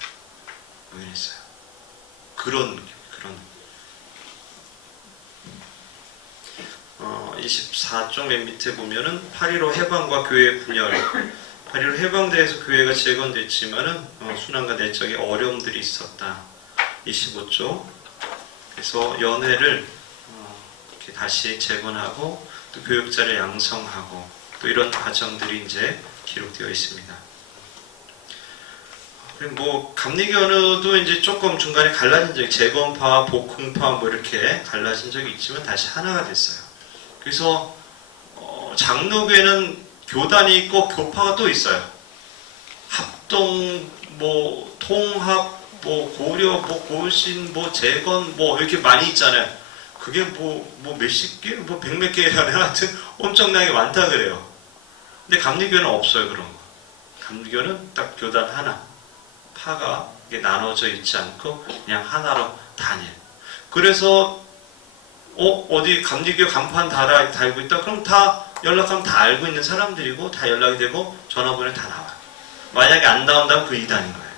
묵인했어요. 그런 24쪽 맨 밑에 보면은 8.15 해방과 교회 분열. 8.15 해방돼서 교회가 재건됐지만은 순환과 내적인 어려움들이 있었다. 25쪽. 그래서 연회를 이렇게 다시 재건하고 또 교육자를 양성하고 또 이런 과정들이 이제 기록되어 있습니다. 그리고 뭐 감리교도 이제 조금 중간에 갈라진 적이, 재건파, 복흥파 뭐 이렇게 갈라진 적이 있지만 다시 하나가 됐어요. 그래서 장로교회는 교단이 있고 교파가 또 있어요. 합동, 뭐 통합, 뭐 고려, 뭐 고신, 뭐 재건, 뭐 이렇게 많이 있잖아요. 그게 뭐 몇십 개, 뭐 백몇 개라는 하여튼 엄청나게 많다 그래요. 근데 감리교는 없어요 그런 거. 감리교는 딱 교단 하나, 파가 이게 나눠져 있지 않고 그냥 하나로 단일. 그래서 어디 감리교 간판 달고 있다. 그럼 다 연락하면 다 알고 있는 사람들이고 다 연락이 되고 전화번호 다 나와요. 만약에 안 나온다면 그 이단인 거예요.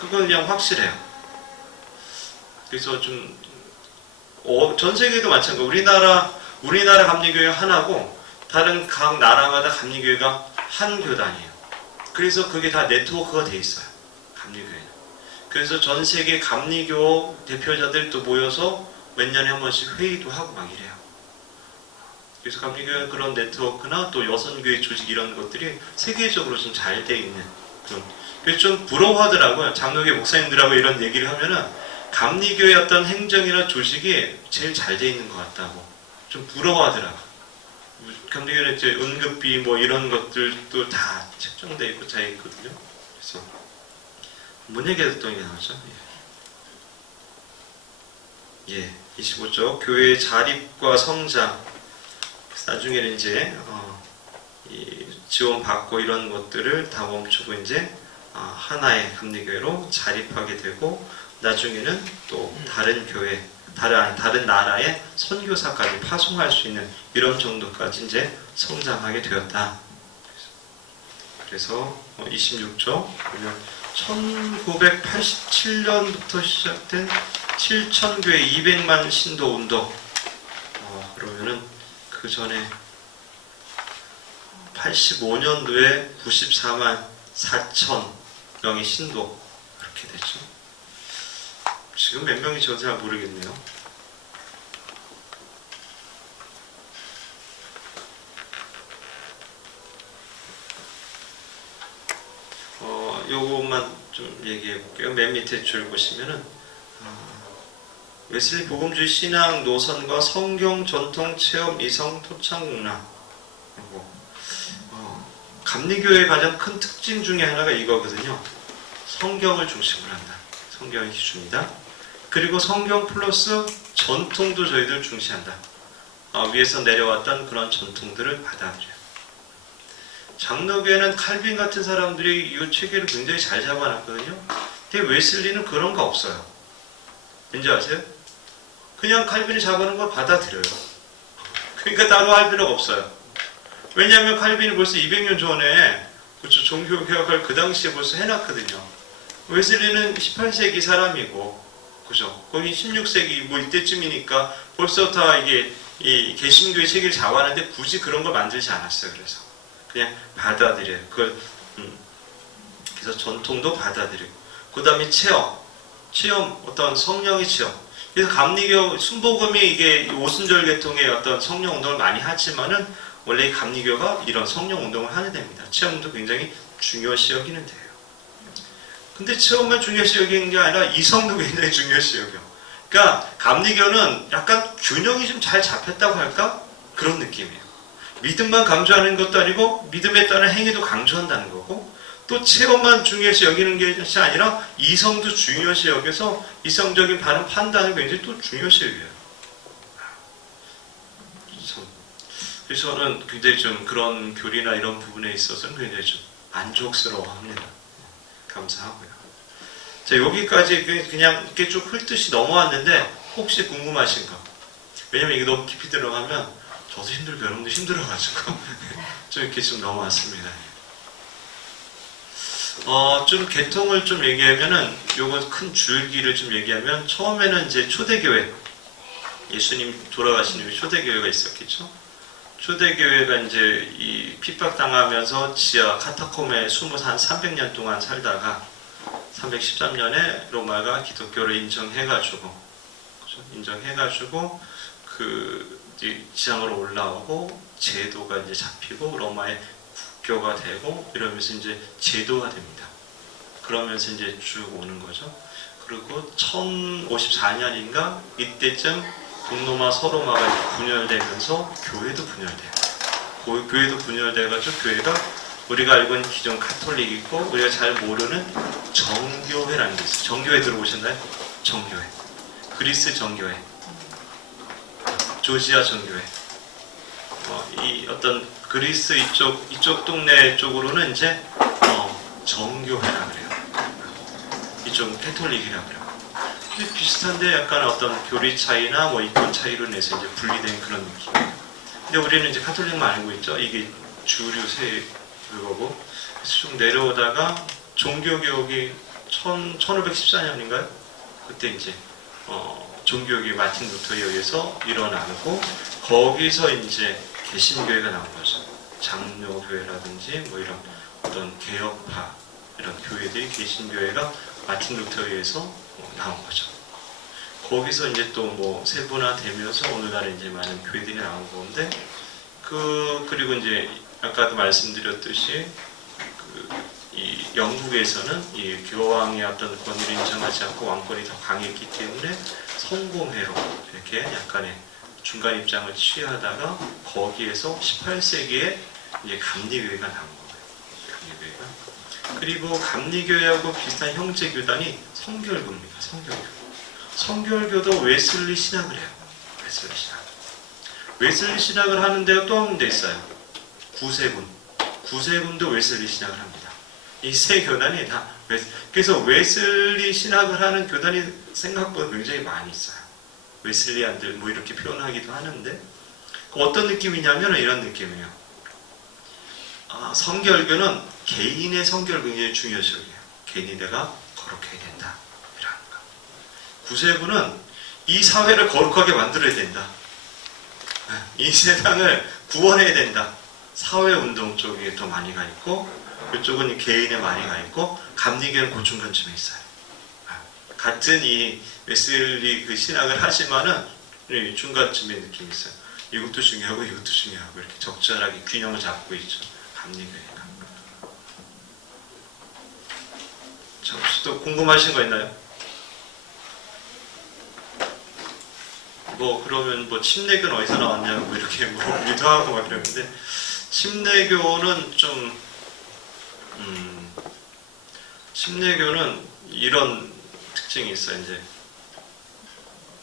그건 그냥 확실해요. 그래서 좀 전 세계도 마찬가지고 우리나라 우리나라 감리교회 하나고 다른 각 나라마다 감리교회가 한 교단이에요. 그래서 그게 다 네트워크가 돼 있어요. 감리교회는. 그래서 전 세계 감리교 대표자들 또 모여서 몇 년에 한 번씩 회의도 하고 막 이래요. 그래서 감리교회 그런 네트워크나 또 여선교회 조직 이런 것들이 세계적으로 좀 잘 돼 있는 그런. 그래서 좀 부러워하더라고요. 장로교 목사님들하고 이런 얘기를 하면은 감리교회 어떤 행정이나 조직이 제일 잘 돼 있는 것 같다고 좀 부러워하더라고요. 감리교회는 이제 응급비 뭐 이런 것들도 다 책정돼 있고 잘 있거든요. 그래서 뭔 얘기했던 게 나오죠? 예, 25쪽 교회의 자립과 성장. 나중에는 이제 이 지원받고 이런 것들을 다 멈추고 이제 하나의 감리교회로 자립하게 되고 나중에는 또 다른 교회, 다른 나라의 선교사까지 파송할 수 있는 이런 정도까지 이제 성장하게 되었다. 그래서 26쪽 보면 1987년부터 시작된 7,000교회 200만 신도 운동. 그러면은 그 전에 85년도에 94만 4천 명의 신도 그렇게 됐죠. 지금 몇 명이 저도 잘 모르겠네요. 요것만 좀 얘기해 볼게요. 맨 밑에 줄 보시면은 웨슬리 복음주의 신앙 노선과 성경 전통 체험 이성 토착 문화. 감리교회의 가장 큰 특징 중에 하나가 이거거든요. 성경을 중심으로 한다. 성경이 기준이다. 그리고 성경 플러스 전통도 저희들 중시한다. 위에서 내려왔던 그런 전통들을 받아들여요. 장로교회는 칼빈 같은 사람들이 이 체계를 굉장히 잘 잡아놨거든요. 근데 웨슬리는 그런 거 없어요. 왠지 아세요? 그냥 칼빈이 잡아놓은 걸 받아들여요. 그러니까 따로 할 필요가 없어요. 왜냐하면 칼빈이 벌써 200년 전에 그렇죠, 종교개혁을 그 당시에 벌써 해놨거든요. 웨슬리는 18세기 사람이고, 그죠? 거기 16세기 뭐 이때쯤이니까 벌써 다 이게 이 개신교의 체계를 잡아놨는데 굳이 그런 걸 만들지 않았어요. 그래서 그냥 받아들여요. 그래서 전통도 받아들이고, 그 다음에 체험, 어떤 성령의 체험. 그래서 감리교 순복음이 이게 오순절 계통의 어떤 성령 운동을 많이 하지만은 원래 감리교가 이런 성령 운동을 하게 됩니다. 체험도 굉장히 중요시 여기는 돼요. 근데 체험만 중요시 여기는 게 아니라 이성도 굉장히 중요시 여겨. 그러니까 감리교는 약간 균형이 좀 잘 잡혔다고 할까? 그런 느낌이에요. 믿음만 강조하는 것도 아니고 믿음에 따른 행위도 강조한다는 거고 또 체험만 중요시 여기는 것이 아니라 이성도 중요시 여겨서 이성적인 바른 판단을 굉장히 또 중요시 여겨요. 그래서 저는 굉장히 좀 그런 교리나 이런 부분에 있어서는 굉장히 좀 만족스러워합니다. 감사하고요. 자, 여기까지 그냥 이렇게 쭉 훑듯이 넘어왔는데 혹시 궁금하신 거? 왜냐면 이게 너무 깊이 들어가면 저도 힘들고 여러분도 힘들어가지고 좀 이렇게 좀 넘어왔습니다. 좀 개통을 좀 얘기하면은 요거 큰 줄기를 좀 얘기하면 처음에는 이제 초대교회 예수님 돌아가신 후에 초대교회가 있었겠죠. 초대교회가 이제 이 핍박당하면서 지하 카타콤에 숨어서 한 300년 동안 살다가 313년에 로마가 기독교를 인정해가지고 그 지상으로 올라오고 제도가 이제 잡히고 로마의 국교가 되고 이러면서 이제 제도가 됩니다. 그러면서 이제 쭉 오는 거죠. 그리고 1054년인가 이때쯤 동로마 서로마가 분열되면서 교회도 분열돼요. 교회도 분열돼가지고 교회가 우리가 알고 있는 기존 카톨릭 있고 우리가 잘 모르는 정교회라는 게 있어요. 정교회 들어보셨나요? 정교회. 그리스 정교회. 조지아 정교회. 이 어떤 그리스 이쪽 동네 쪽으로는 이제 정교회라 그래요. 이쪽 캐톨릭이라 그래요. 근데 비슷한데 약간 어떤 교리 차이나 뭐 이권 차이로 인해서 이제 분리된 그런 느낌. 근데 우리는 이제 카톨릭만 알고 있죠. 이게 주류 세 그거고. 그래서 쭉 내려오다가 종교개혁이 1514년인가요? 그때 이제 종교교회 마틴 루터에 의해서 일어나고 거기서 이제 개신교회가 나온 거죠. 장로교회라든지 뭐 이런 어떤 개혁파 이런 교회들이 개신교회가 마틴 루터에 의해서 나온 거죠. 거기서 이제 또 뭐 세분화되면서 오늘날에 이제 많은 교회들이 나온 건데 그리고 이제 아까도 말씀드렸듯이 이 영국에서는 이 교황의 어떤 권위를 인정하지 않고 왕권이 더 강했기 때문에 성공회로 이렇게 약간의 중간 입장을 취하다가 거기에서 18세기에 이제 감리교회가 나온 거예요. 감리교회가. 그리고 감리교회하고 비슷한 형제 교단이 성결교입니다. 성결교. 성결교도 웨슬리 신학을 해요. 웨슬리 신학. 웨슬리 신학을 하는 데가 또 한 데 있어요. 구세군. 구세군도 웨슬리 신학을 합니다. 이 세 교단이 다 그래서 웨슬리 신학을 하는 교단이 생각보다 굉장히 많이 있어요. 웨슬리안들 뭐 이렇게 표현하기도 하는데 어떤 느낌이냐면 이런 느낌이에요. 성결교는 개인의 성결을 굉장히 중요시 여겨요. 개인이 내가 거룩해야 된다. 이런 거. 구세군은 이 사회를 거룩하게 만들어야 된다. 이 세상을 구원해야 된다. 사회운동 쪽에 더 많이 가 있고 그쪽은 개인에 많이 가 있고 감리교는 그 중간쯤에 있어요. 같은 이 웨슬리 그 신학을 하지만은 중간쯤에 느낌이 있어요. 이것도 중요하고 이것도 중요하고 이렇게 적절하게 균형을 잡고 있죠. 감리교회가. 자, 혹시 또 궁금하신 거 있나요? 뭐 그러면 뭐 침례교는 어디서 나왔냐고 뭐 이렇게 뭐 유도하고 막 그랬는데 침례교는 좀 침례교는 이런 특징이 있어요. 이제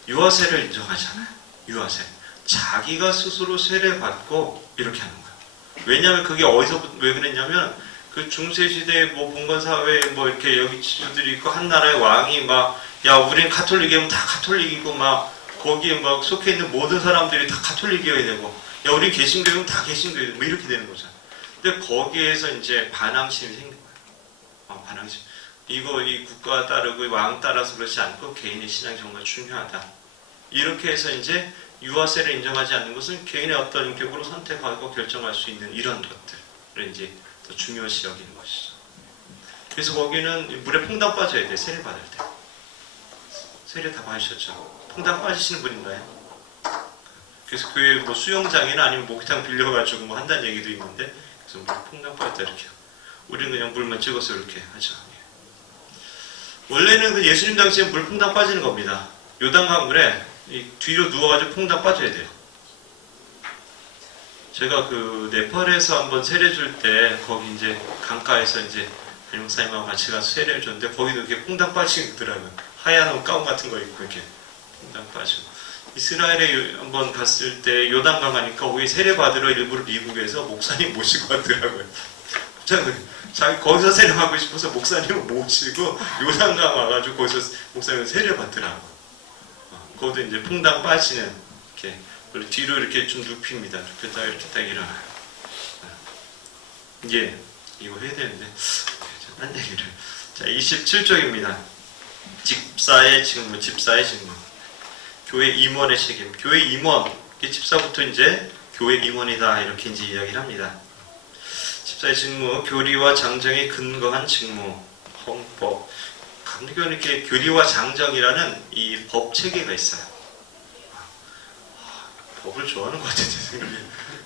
유아세를 인정하잖아요. 유아세. 자기가 스스로 세례 받고 이렇게 하는 거예요. 왜냐하면 그게 어디서 왜 그랬냐면 그 중세 시대에 뭐 봉건 사회에 뭐 이렇게 여기 지주들이 있고 한 나라의 왕이 막 야 우린 카톨릭이면 다 카톨릭이고 막 거기에 막 속해 있는 모든 사람들이 다 카톨릭이어야 되고 야 우린 개신교면 다 개신교야 뭐 이렇게 되는 거죠. 근데 거기에서 이제 반항심이 생긴 거예요. 반항심. 이거 이 국가 따르고 왕 따라서 그렇지 않고 개인의 신앙이 정말 중요하다. 이렇게 해서 이제 유아세를 인정하지 않는 것은 개인의 어떤 인격으로 선택하고 결정할 수 있는 이런 것들을 이제 더 중요시 여기는 것이죠. 그래서 거기는 물에 퐁당 빠져야 돼. 세례 받을 때. 세례 다 받으셨죠? 퐁당 빠지시는 분 있나요? 그래서 교회 뭐 수영장이나 아니면 목욕탕 빌려가지고 뭐 한다는 얘기도 있는데 그래서 물에 퐁당 빠졌다 이렇게. 우리는 그냥 물만 찍어서 이렇게 하죠. 원래는 그 예수님 당시에 물 퐁당 빠지는 겁니다. 요단강물에 뒤로 누워가지고 퐁당 빠져야 돼요. 제가 그 네팔에서 한번 세례 줄 때 거기 이제 강가에서 이제 한용사님하고 같이 가서 세례를 줬는데 거기도 이렇게 퐁당 빠지더라고요. 하얀 가운 같은 거 입고 이렇게 퐁당 빠지고. 이스라엘에 한번 갔을 때 요단강 가니까 거기 세례 받으러 일부러 미국에서 목사님 모시고 왔더라고요. 자기 거기서 세례받고 싶어서 목사님을 모시고 요단강 와가지고 거기서 목사님을 세례받더라고. 거기도 이제 퐁당 빠지는 이렇게 뒤로 이렇게 좀 눕힙니다. 눕혔다가 이렇게 딱 일어나요. 이게 이거 해야 되는데 딴 얘기를. 자 27쪽입니다. 집사의 직무, 집사의 직무. 교회 임원의 책임. 교회 임원, 집사부터 이제 교회 임원이다 이렇게 이제 이야기를 합니다. 집사의 직무, 교리와 장정에 근거한 직무, 헌법. 감리교는 이렇게 교리와 장정이라는 이 법 체계가 있어요. 법을 좋아하는 것 같은데 생각이.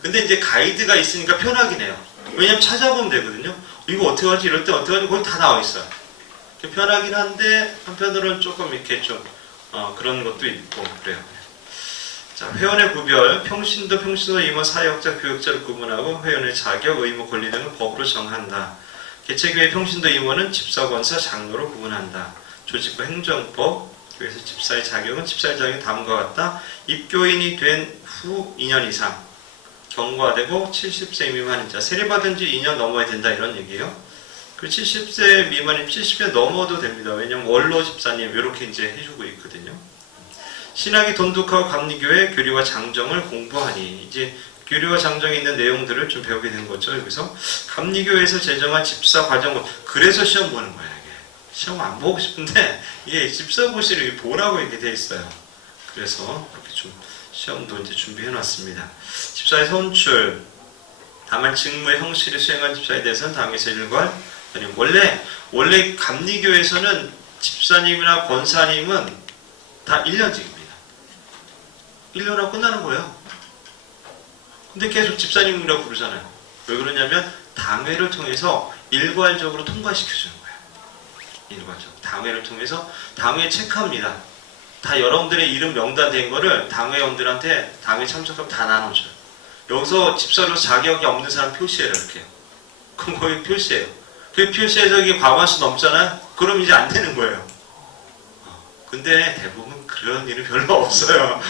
근데 이제 가이드가 있으니까 편하긴 해요. 왜냐면 찾아보면 되거든요. 이거 어떻게 하지 이럴 때 어떻게 하지 거기 다 나와 있어요. 편하긴 한데 한편으로는 조금 이렇게 좀 그런 것도 있고 그래요. 자, 회원의 구별, 평신도, 평신도, 임원, 사역자, 교역자를 구분하고 회원의 자격, 의무, 권리 등을 법으로 정한다. 개체교회 평신도 임원은 집사, 권사, 장로로 구분한다. 조직과 행정법, 교회에서 집사의 자격은 집사의 자격이 다음과 같다. 입교인이 된 후 2년 이상 경과되고 70세 미만인 자, 세례받은 지 2년 넘어야 된다 이런 얘기예요. 그 70세 미만이면 70세 넘어도 됩니다. 왜냐면 원로 집사님 이렇게 이제 해주고 있거든요. 신학이 돈독하고 감리교회 교리와 장정을 공부하니 이제 교리와 장정에 있는 내용들을 좀 배우게 된 거죠. 여기서 감리교회에서 제정한 집사 과정, 그래서 시험 보는 거예요. 이게. 시험 안 보고 싶은데 이게 집사고시를 보라고 이렇게 돼 있어요. 그래서 그렇게 좀 시험도 이제 준비해 놨습니다. 집사의 선출, 다만 직무의 형식을 수행한 집사에 대해서는 다음에서 일괄. 원래 감리교에서는 집사님이나 권사님은 다 1년직입니다. 1년하고 끝나는 거예요. 근데 계속 집사님이라고 부르잖아요. 왜 그러냐면 당회를 통해서 일괄적으로 통과시켜주는 거예요. 일괄적으로. 당회를 통해서 당회 체크합니다. 다 여러분들의 이름 명단된 거를 당회원들한테 당회 참석하면 다 나눠줘요. 여기서 집사로서 자격이 없는 사람 표시해라 이렇게. 그럼 거기 표시해요. 그 표시해서 이게 과반수 넘잖아요? 그럼 이제 안 되는 거예요. 근데 대부분 그런 일은 별로 없어요.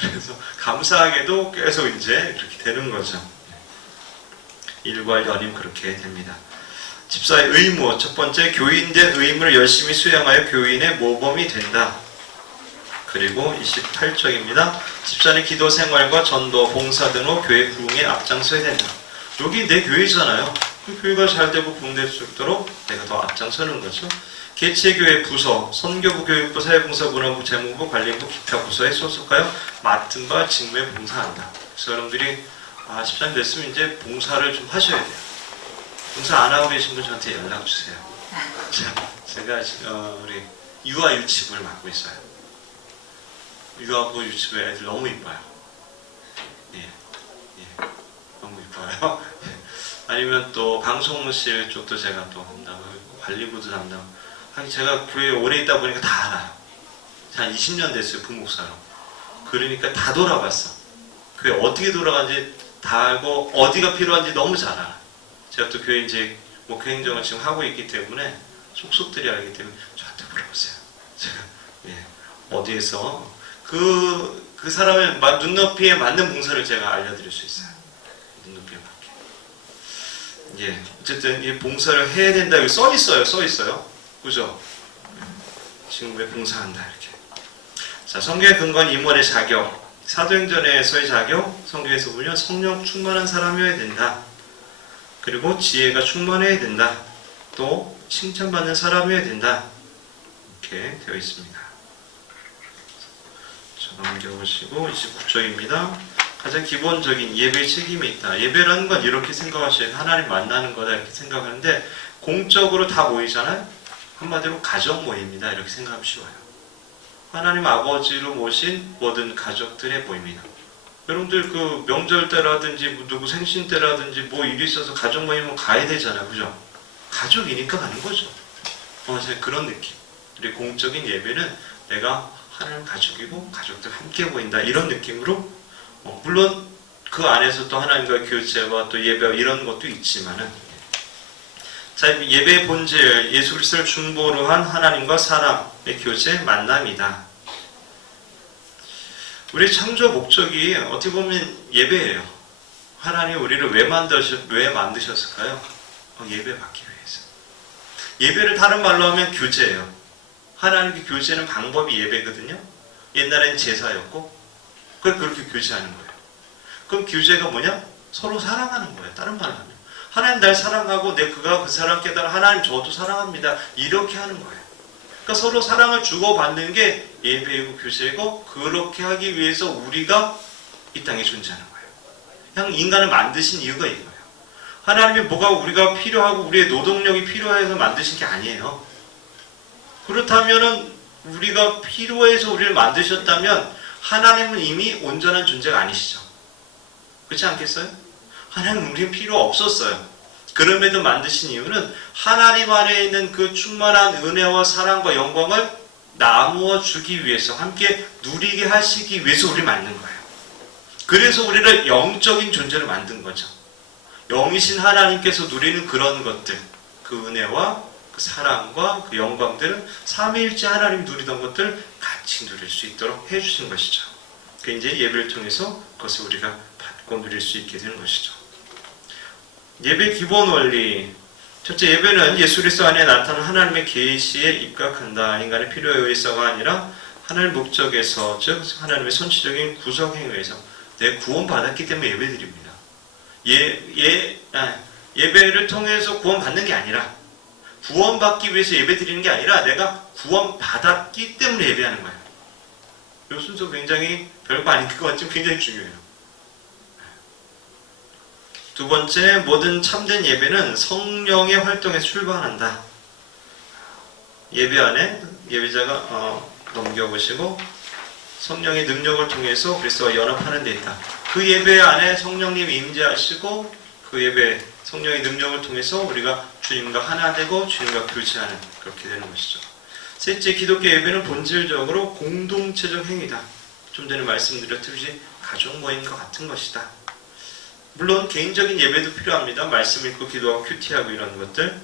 그래서 감사하게도 계속 이제 그렇게 되는 거죠. 일괄 연임 그렇게 됩니다. 집사의 의무, 첫 번째 교인된 의무를 열심히 수행하여 교인의 모범이 된다. 그리고 28쪽입니다. 집사는 기도 생활과 전도, 봉사 등으로 교회 부흥에 앞장서야 된다. 여기 내 교회잖아요. 그 교회가 잘 되고 부흥될 수 있도록 내가 더 앞장서는 거죠. 개체교회 부서, 선교부, 교육부, 사회봉사, 문화부, 재무부, 관리부, 기타 부서에 소속하여 맡은 바 직무에 봉사한다. 그래서 여러분들이 집사님 됐으면 이제 봉사를 좀 하셔야 돼요. 봉사 안 하고 계신 분 저한테 연락 주세요. 제가 우리 유아 유치부를 맡고 있어요. 유아부 유치부 애들 너무 이뻐요. 예, 너무 이뻐요. 아니면 또 방송실 쪽도 제가 또 담당하고 관리부도 담당. 제가 교회에 오래 있다 보니까 다 알아요. 한 20년 됐어요, 부목사로. 그러니까 다 돌아봤어. 교회 어떻게 돌아가는지 다 알고 어디가 필요한지 너무 잘 알아. 제가 또 교회 이제 목회 행정을 지금 하고 있기 때문에 속속들이 알기 때문에 저한테 물어보세요. 제가 어디에서 그 사람의 눈높이에 맞는 봉사를 제가 알려드릴 수 있어요. 눈높이에 맞게. 어쨌든 이 봉사를 해야 된다. 여기 써 있어요. 그죠? 지금 왜 봉사한다 이렇게. 자, 성경의 근거는 임원의 자격, 사도행전에서의 자격, 성경에서 보면 성령 충만한 사람이어야 된다. 그리고 지혜가 충만해야 된다. 또 칭찬받는 사람이어야 된다. 이렇게 되어 있습니다. 자, 넘겨보시고 29쪽입니다. 가장 기본적인 예배의 책임이 있다. 예배라는 건 이렇게 생각하셔야 돼요. 하나님 만나는 거다 이렇게 생각하는데 공적으로 다 모이잖아요. 한마디로 가족 모임이다 이렇게 생각하면 쉬워요. 하나님 아버지로 모신 모든 가족들의 모임이다. 여러분들 그 명절 때라든지 누구 생신 때라든지 뭐 일이 있어서 가족 모임은 가야 되잖아요. 그죠? 가족이니까 가는 거죠. 그런 느낌. 우리 공적인 예배는 내가 하나님 가족이고 가족들 함께 모인다 이런 느낌으로 물론 그 안에서 또 하나님과 교제와 또 예배 이런 것도 있지만은 자, 예배의 본질, 예수 그리스도를 중보로 한 하나님과 사람의 교제, 만남이다. 우리 창조 목적이 어떻게 보면 예배예요. 하나님 우리를 왜 만드셨을까요? 예배 받기 위해서. 예배를 다른 말로 하면 교제예요. 하나님께 교제는 방법이 예배거든요. 옛날엔 제사였고 그렇게 교제하는 거예요. 그럼 교제가 뭐냐? 서로 사랑하는 거예요. 다른 말로 하면. 하나님 날 사랑하고 그가 그 사람 깨달아 하나님 저도 사랑합니다. 이렇게 하는 거예요. 그러니까 서로 사랑을 주고받는 게 예배이고 교제이고 그렇게 하기 위해서 우리가 이 땅에 존재하는 거예요. 그냥 인간을 만드신 이유가 이거예요. 하나님이 뭐가 우리가 필요하고 우리의 노동력이 필요해서 만드신 게 아니에요. 그렇다면은 우리가 필요해서 우리를 만드셨다면 하나님은 이미 온전한 존재가 아니시죠. 그렇지 않겠어요? 하나님 우리는 필요 없었어요. 그럼에도 만드신 이유는 하나님 안에 있는 그 충만한 은혜와 사랑과 영광을 나누어 주기 위해서 함께 누리게 하시기 위해서 우리를 만든 거예요. 그래서 우리를 영적인 존재를 만든 거죠. 영이신 하나님께서 누리는 그런 것들, 그 은혜와 그 사랑과 그 영광들은 삼위일체 하나님이 누리던 것들 같이 누릴 수 있도록 해주신 것이죠. 그 이제 예배를 통해서 그것을 우리가 받고 누릴 수 있게 되는 것이죠. 예배 기본 원리. 첫째, 예배는 예수 그리스도 안에 나타나는 하나님의 계시에 입각한다. 인간의 필요에 의해서가 아니라 하나님의 목적에서, 즉 하나님의 선취적인 구속 행위에서 내 구원 받았기 때문에 예배드립니다. 예배를 통해서 구원 받는 게 아니라 구원받기 위해서 예배 드리는 게 아니라 내가 구원받았기 때문에 예배하는 거예요. 이 순서 굉장히 별거 아닌 것 같지만 굉장히 중요해요. 두 번째, 모든 참된 예배는 성령의 활동에서 출발한다. 예배 안에 예배자가 넘겨보시고 성령의 능력을 통해서 그리스도와 연합하는 데 있다. 그 예배 안에 성령님이 임재하시고 그 예배 성령의 능력을 통해서 우리가 주님과 하나 되고 주님과 교제하는 그렇게 되는 것이죠. 셋째, 기독교 예배는 본질적으로 공동체적 행위다. 좀 전에 말씀드렸듯이 가족 모임과 같은 것이다. 물론 개인적인 예배도 필요합니다. 말씀 읽고 기도하고 큐티하고 이런 것들.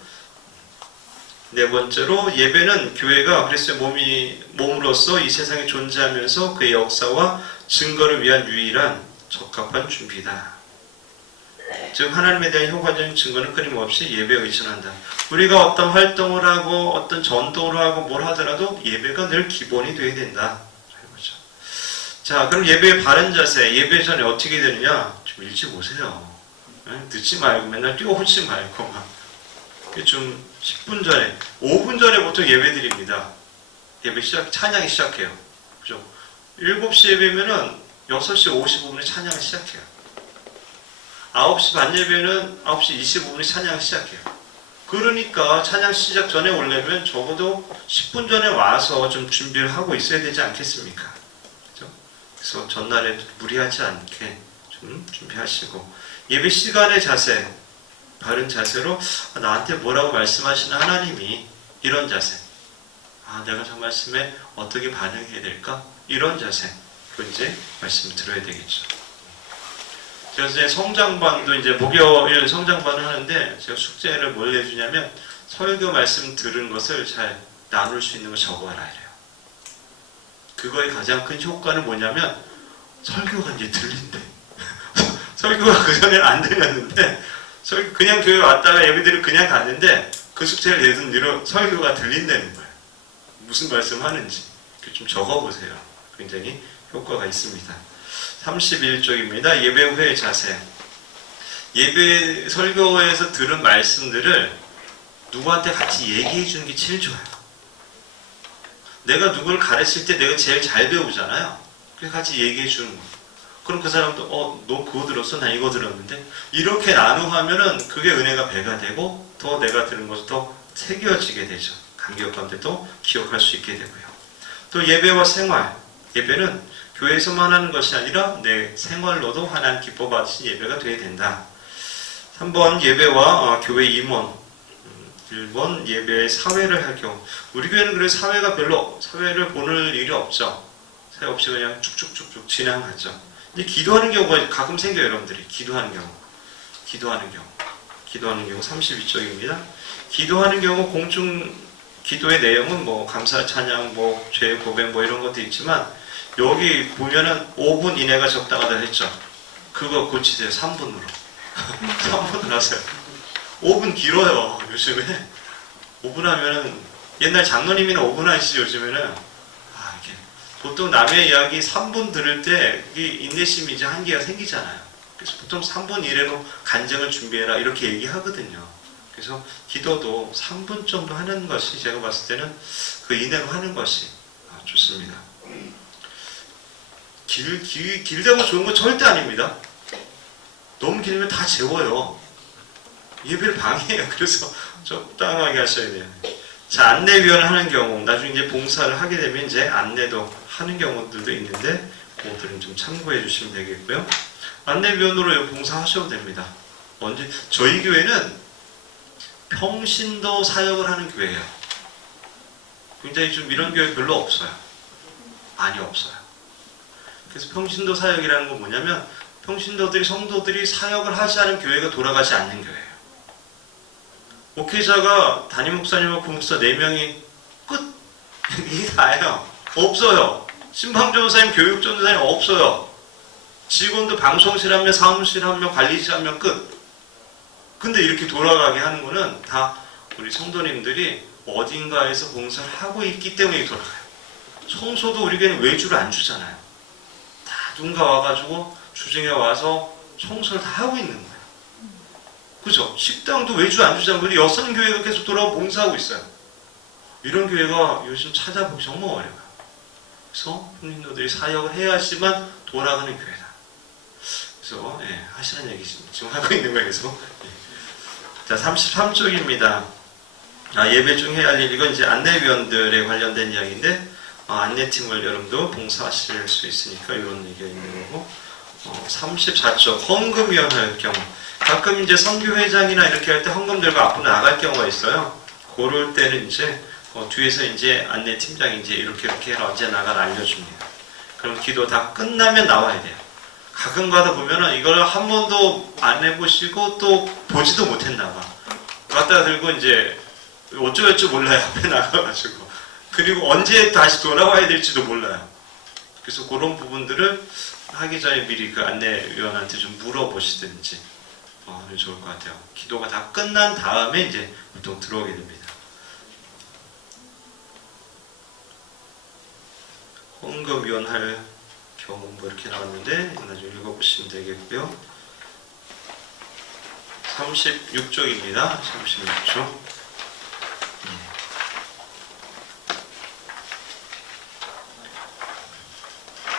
네 번째로, 예배는 교회가 그리스도의 몸으로서 이 세상에 존재하면서 그의 역사와 증거를 위한 유일한 적합한 준비다. 즉 하나님에 대한 효과적인 증거는 끊임없이 예배에 의존한다. 우리가 어떤 활동을 하고 어떤 전도를 하고 뭘 하더라도 예배가 늘 기본이 되어야 된다. 자, 그럼 예배의 바른 자세, 예배 전에 어떻게 되느냐? 좀 일찍 오세요. 늦지 말고 맨날 뛰어오지 말고 막. 좀 10분 전에, 5분 전에 보통 예배 드립니다. 예배 찬양이 시작해요. 그죠? 7시 예배면은 6시 55분에 찬양을 시작해요. 9시 반 예배는 9시 25분에 찬양을 시작해요. 그러니까 찬양 시작 전에 오려면 적어도 10분 전에 와서 좀 준비를 하고 있어야 되지 않겠습니까? 그죠? 그래서 전날에 무리하지 않게 좀 준비하시고, 예배 시간의 자세, 바른 자세로 나한테 뭐라고 말씀하시는 하나님이 이런 자세, 내가 저 말씀에 어떻게 반응해야 될까? 이런 자세, 그 이제 말씀을 들어야 되겠죠. 그래서 이제 성장반도 이제 목요일 성장반을 하는데 제가 숙제를 뭘 내주냐면 설교 말씀 들은 것을 잘 나눌 수 있는 걸 적어라 이래요. 그거의 가장 큰 효과는 뭐냐면 설교가 이제 들린대. 설교가 그전에는 안 들렸는데 그냥 교회 왔다가 예배드리고 그냥 갔는데 그 숙제를 내준 뒤로 설교가 들린다는 거예요. 무슨 말씀 하는지 좀 적어보세요. 굉장히 효과가 있습니다. 31쪽입니다. 예배 후의 자세. 예배 설교에서 들은 말씀들을 누구한테 같이 얘기해 주는 게 제일 좋아요. 내가 누구를 가르칠 때 내가 제일 잘 배우잖아요. 그래서 같이 얘기해 주는 거예요. 그럼 그 사람도 너 그거 들었어? 나 이거 들었는데? 이렇게 나누면은 그게 은혜가 배가 되고 더 내가 들은 것이 더 새겨지게 되죠. 감격감도 기억할 수 있게 되고요. 또 예배와 생활. 예배는 교회에서만 하는 것이 아니라 내 생활로도 하나님 기뻐 받으신 예배가 되어야 된다. 3번 예배와 교회 임원. 1번 예배의 사회를 할 경우. 우리 교회는 그래서 사회를 보는 일이 없죠. 사회 없이 그냥 쭉쭉쭉쭉 진행하죠. 근데 기도하는 경우가 가끔 생겨요, 여러분들이. 기도하는 경우 32쪽입니다. 기도하는 경우 공중 기도의 내용은 뭐 감사 찬양, 뭐 죄 고백 뭐 이런 것도 있지만 여기 보면은 5분 이내가 적당하다 했죠. 그거 고치세요. 3분으로. 3분을 하세요. 5분 길어요. 요즘에 5분 하면은 옛날 장로님이나 5분 하시죠. 요즘에는 이게 보통 남의 이야기 3분 들을 때 인내심이 이제 한계가 생기잖아요. 그래서 보통 3분 이내로 간증을 준비해라 이렇게 얘기하거든요. 그래서 기도도 3분 정도 하는 것이 제가 봤을 때는 그 이내로 하는 것이 좋습니다. 길다고 좋은 건 절대 아닙니다. 너무 길면 다 재워요. 예배를 방해해요. 그래서 적당하게 하셔야 돼요. 자, 안내위원을 하는 경우, 나중에 이제 봉사를 하게 되면 이제 안내도 하는 경우들도 있는데, 그것들은 좀 참고해 주시면 되겠고요. 안내위원으로 봉사하셔도 됩니다. 저희 교회는 평신도 사역을 하는 교회예요. 굉장히 좀 이런 교회 별로 없어요. 많이 없어요. 그래서 평신도 사역이라는 건 뭐냐면 성도들이 사역을 하지 않은 교회가 돌아가지 않는 교회예요. 목회자가 담임 목사님과 부목사 4명이 끝! 이게 다예요. 없어요. 신방전도사님, 교육전도사님 없어요. 직원도 방송실 한 명, 사무실 한 명, 관리실 한 명 끝. 근데 이렇게 돌아가게 하는 거는 다 우리 성도님들이 어딘가에서 봉사를 하고 있기 때문에 돌아가요. 청소도 우리 교회는 외주를 안 주잖아요. 다 누군가 와가지고 주중에 와서 청소를 다 하고 있는 거예요. 그죠? 식당도 외주 안 주자는 분이 여성교회가 계속 돌아오고 봉사하고 있어요. 이런 교회가 요즘 찾아보기 정말 어려워요. 그래서 성도들이 사역을 해야지만 돌아가는 교회다. 그래서 하시는 얘기 지금 하고 있는 거예요. 그래서 자, 33쪽입니다. 예배 중에 해야 할 일, 이건 이제 안내위원들에 관련된 이야기인데 안내팀을 여러분도 봉사하실 수 있으니까 이런 얘기가 있는 거고 34쪽 헌금위원 할 경우 가끔 이제 선교회장이나 이렇게 할 때 헌금 들고 앞으로 나갈 경우가 있어요. 그럴 때는 이제 뒤에서 이제 안내팀장이 이제 이렇게 해라 언제 나가라 알려줍니다. 그럼 기도 다 끝나면 나와야 돼요. 가끔 가다 보면은 이걸 한 번도 안 해보시고 또 보지도 못했나 봐. 갖다 들고 이제 어쩔 줄 몰라요. 앞에 나가가지고. 그리고 언제 다시 돌아와야 될지도 몰라요. 그래서 그런 부분들을 하기 전에 미리 그 안내위원한테 좀 물어보시든지 하면 좋을 것 같아요. 기도가 다 끝난 다음에 이제 보통 들어오게 됩니다. 헌금위원 할 경우 뭐 이렇게 나왔는데 나중에 읽어보시면 되겠고요. 36쪽입니다. 36쪽.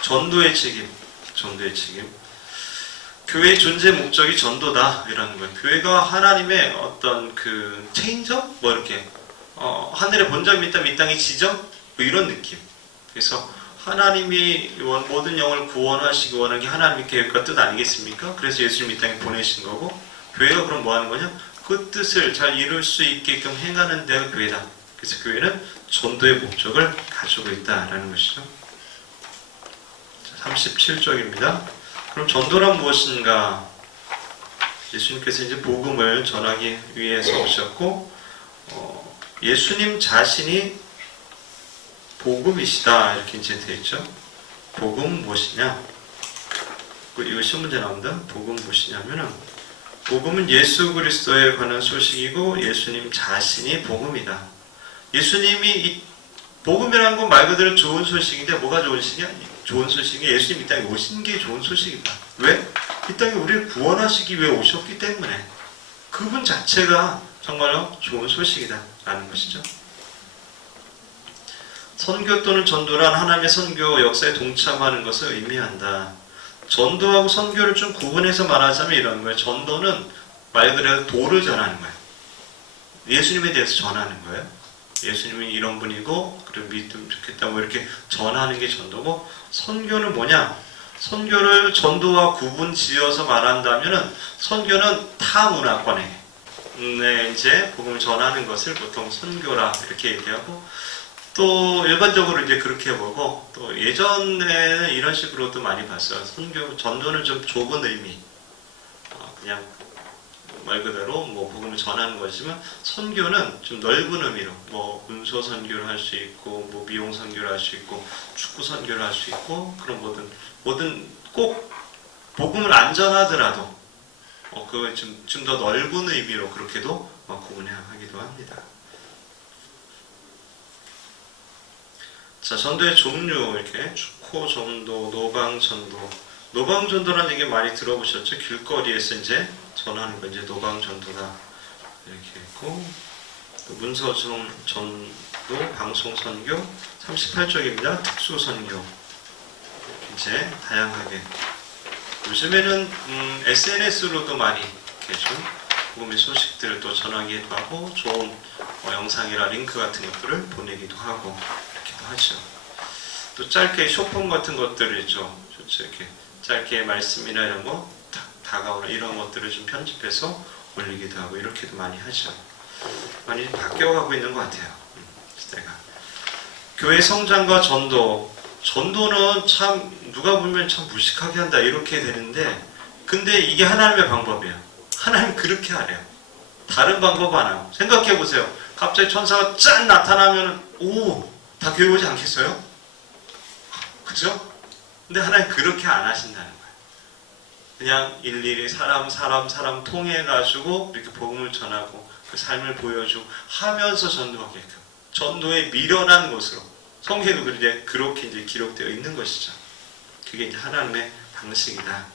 전도의 책임. 교회의 존재 목적이 전도다 이라는 거예요. 교회가 하나님의 어떤 그 체인점? 뭐 이렇게 하늘의 본점이 있다면 이 땅의 지점? 뭐 이런 느낌. 그래서 하나님이 모든 영을 구원하시기 원하는 게 하나님의 계획과 뜻 아니겠습니까? 그래서 예수님 이 땅에 보내신 거고 교회가 그럼 뭐 하는 거냐? 그 뜻을 잘 이룰 수 있게끔 행하는 데가 교회다. 그래서 교회는 전도의 목적을 가지고 있다라는 것이죠. 37쪽입니다. 그럼 전도란 무엇인가? 예수님께서 이제 복음을 전하기 위해서 오셨고 예수님 자신이 복음이시다 이렇게 이제 되어 있죠. 복음 무엇이냐? 이거 시험 문제 나옵니다. 복음 무엇이냐면은 복음은 예수 그리스도에 관한 소식이고 예수님 자신이 복음이다. 예수님이 이 복음이라는 건 말 그대로 좋은 소식인데 뭐가 좋은 소식이야? 좋은 소식이 예수님 이 땅에 오신 게 좋은 소식이다. 왜? 이 땅에 우리를 구원하시기 위해 오셨기 때문에 그분 자체가 정말로 좋은 소식이다 라는 것이죠. 선교 또는 전도란 하나님의 선교 역사에 동참하는 것을 의미한다. 전도하고 선교를 좀 구분해서 말하자면 이런 거예요. 전도는 말 그대로 도를 전하는 거예요. 예수님에 대해서 전하는 거예요. 예수님은 이런 분이고 그리고 믿으면 좋겠다 뭐 이렇게 전하는 게 전도고 선교는 뭐냐? 선교를 전도와 구분 지어서 말한다면은 선교는 타 문화권에 이제 복음을 전하는 것을 보통 선교라 이렇게 얘기하고 또 일반적으로 이제 그렇게 보고 또 예전에는 이런 식으로도 많이 봤어요. 선교 전도는 좀 좁은 의미 그냥 말 그대로 뭐 복음을 전하는 것이지만 선교는 좀 넓은 의미로 뭐 문서 선교를 할 수 있고 뭐 미용 선교를 할 수 있고 축구 선교를 할 수 있고 그런 뭐든 꼭 복음을 안 전하더라도 그걸 좀 더 넓은 의미로 그렇게도 구분하기도 합니다. 자, 전도의 종류 이렇게 축호 전도, 노방 전도. 노방 전도라는 얘기 많이 들어보셨죠? 길거리에서 이제 전하는 거 이제 노방 전도다 이렇게 있고 문서 전도, 방송 선교 38쪽입니다. 특수 선교 이제 다양하게 요즘에는 SNS로도 많이 이렇게 좀 복음의 소식들을 또 전하기도 하고 좋은 영상이나 링크 같은 것들을 보내기도 하고 이렇게도 하죠. 또 짧게 쇼폼 같은 것들을 있죠. 좋죠. 이렇게 짧게 말씀이나 이런 거 다가오는 이런 것들을 좀 편집해서 올리기도 하고 이렇게도 많이 하죠. 많이 바뀌어가고 있는 것 같아요. 시대가. 교회 성장과 전도는 참 누가 보면 참 무식하게 한다 이렇게 되는데 근데 이게 하나님의 방법이에요. 하나님 그렇게 하래요. 다른 방법 안 하고 생각해 보세요. 갑자기 천사가 짠 나타나면 다 교회 오지 않겠어요? 그죠? 근데 하나님 그렇게 안 하신다는 거예요. 그냥 일일이 사람 통해가지고 이렇게 복음을 전하고 그 삶을 보여주고 하면서 전도하게끔 전도에 미련한 것으로 성경에도 그렇게 이제 기록되어 있는 것이죠. 그게 이제 하나님의 방식이다.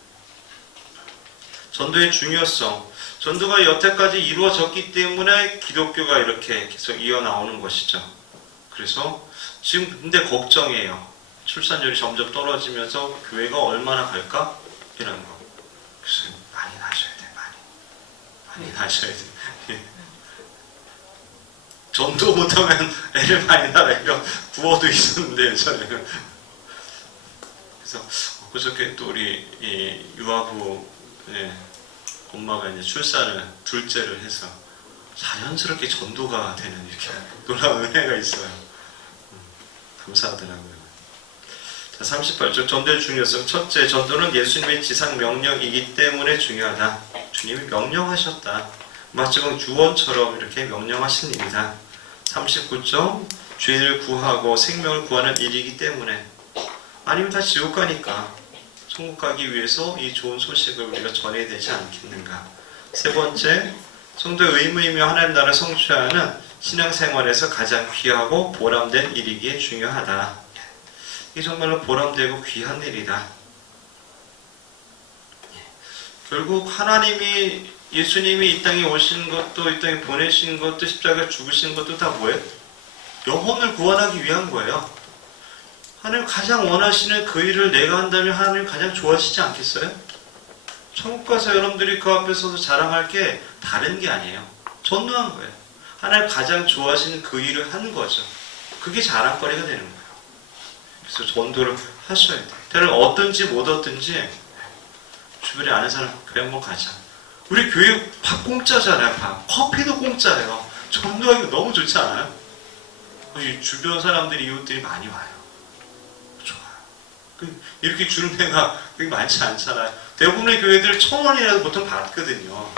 전도의 중요성. 전도가 여태까지 이루어졌기 때문에 기독교가 이렇게 계속 이어나오는 것이죠. 그래서 지금 근데 걱정이에요. 출산율이 점점 떨어지면서 교회가 얼마나 갈까? 이라는 거. 그래서 많이 나셔야 돼. 많이 나셔야 돼. 예. 전도 못하면 애를 많이 낳으면 구워도 있었는데 저는. 그래서 그저께 또 우리 이 유아부 엄마가 이제 출산을 둘째를 해서 자연스럽게 전도가 되는 이렇게 놀라운 은혜가 있어요. 감사하더라고요. 자, 38절 전도의 중요성. 첫째, 전도는 예수님의 지상 명령이기 때문에 중요하다. 주님이 명령하셨다. 마지막 주원처럼 이렇게 명령하신 일이다. 39절 죄인을 구하고 생명을 구하는 일이기 때문에, 아니면 다 지옥 가니까 천국 가기 위해서 이 좋은 소식을 우리가 전해야 되지 않겠는가. 세 번째, 성도의 의무이며 하나님 나라 성취하는 신앙생활에서 가장 귀하고 보람된 일이기에 중요하다. 이게 정말로 보람되고 귀한 일이다. 결국 하나님이, 예수님이 이 땅에 오신 것도, 이 땅에 보내신 것도, 십자가에 죽으신 것도 다 뭐예요? 영혼을 구원하기 위한 거예요. 하나님 가장 원하시는 그 일을 내가 한다면 하나님 가장 좋아하시지 않겠어요? 천국 가서 여러분들이 그 앞에 서서 자랑할 게 다른 게 아니에요. 전도한 거예요. 하나님 가장 좋아하시는 그 일을 한 거죠. 그게 자랑거리가 되는 거예요. 그래서 전도를 하셔야 돼요. 때를 얻든지 못 얻든지 주변에 아는 사람 교회 한번 가자. 우리 교회 밥 공짜잖아요. 밥. 커피도 공짜예요. 전도하기 너무 좋지 않아요? 주변 사람들이, 이웃들이 많이 와요. 좋아요. 이렇게 주는 데가 많지 않잖아요. 대부분의 교회들 1,000원이라도 보통 받거든요.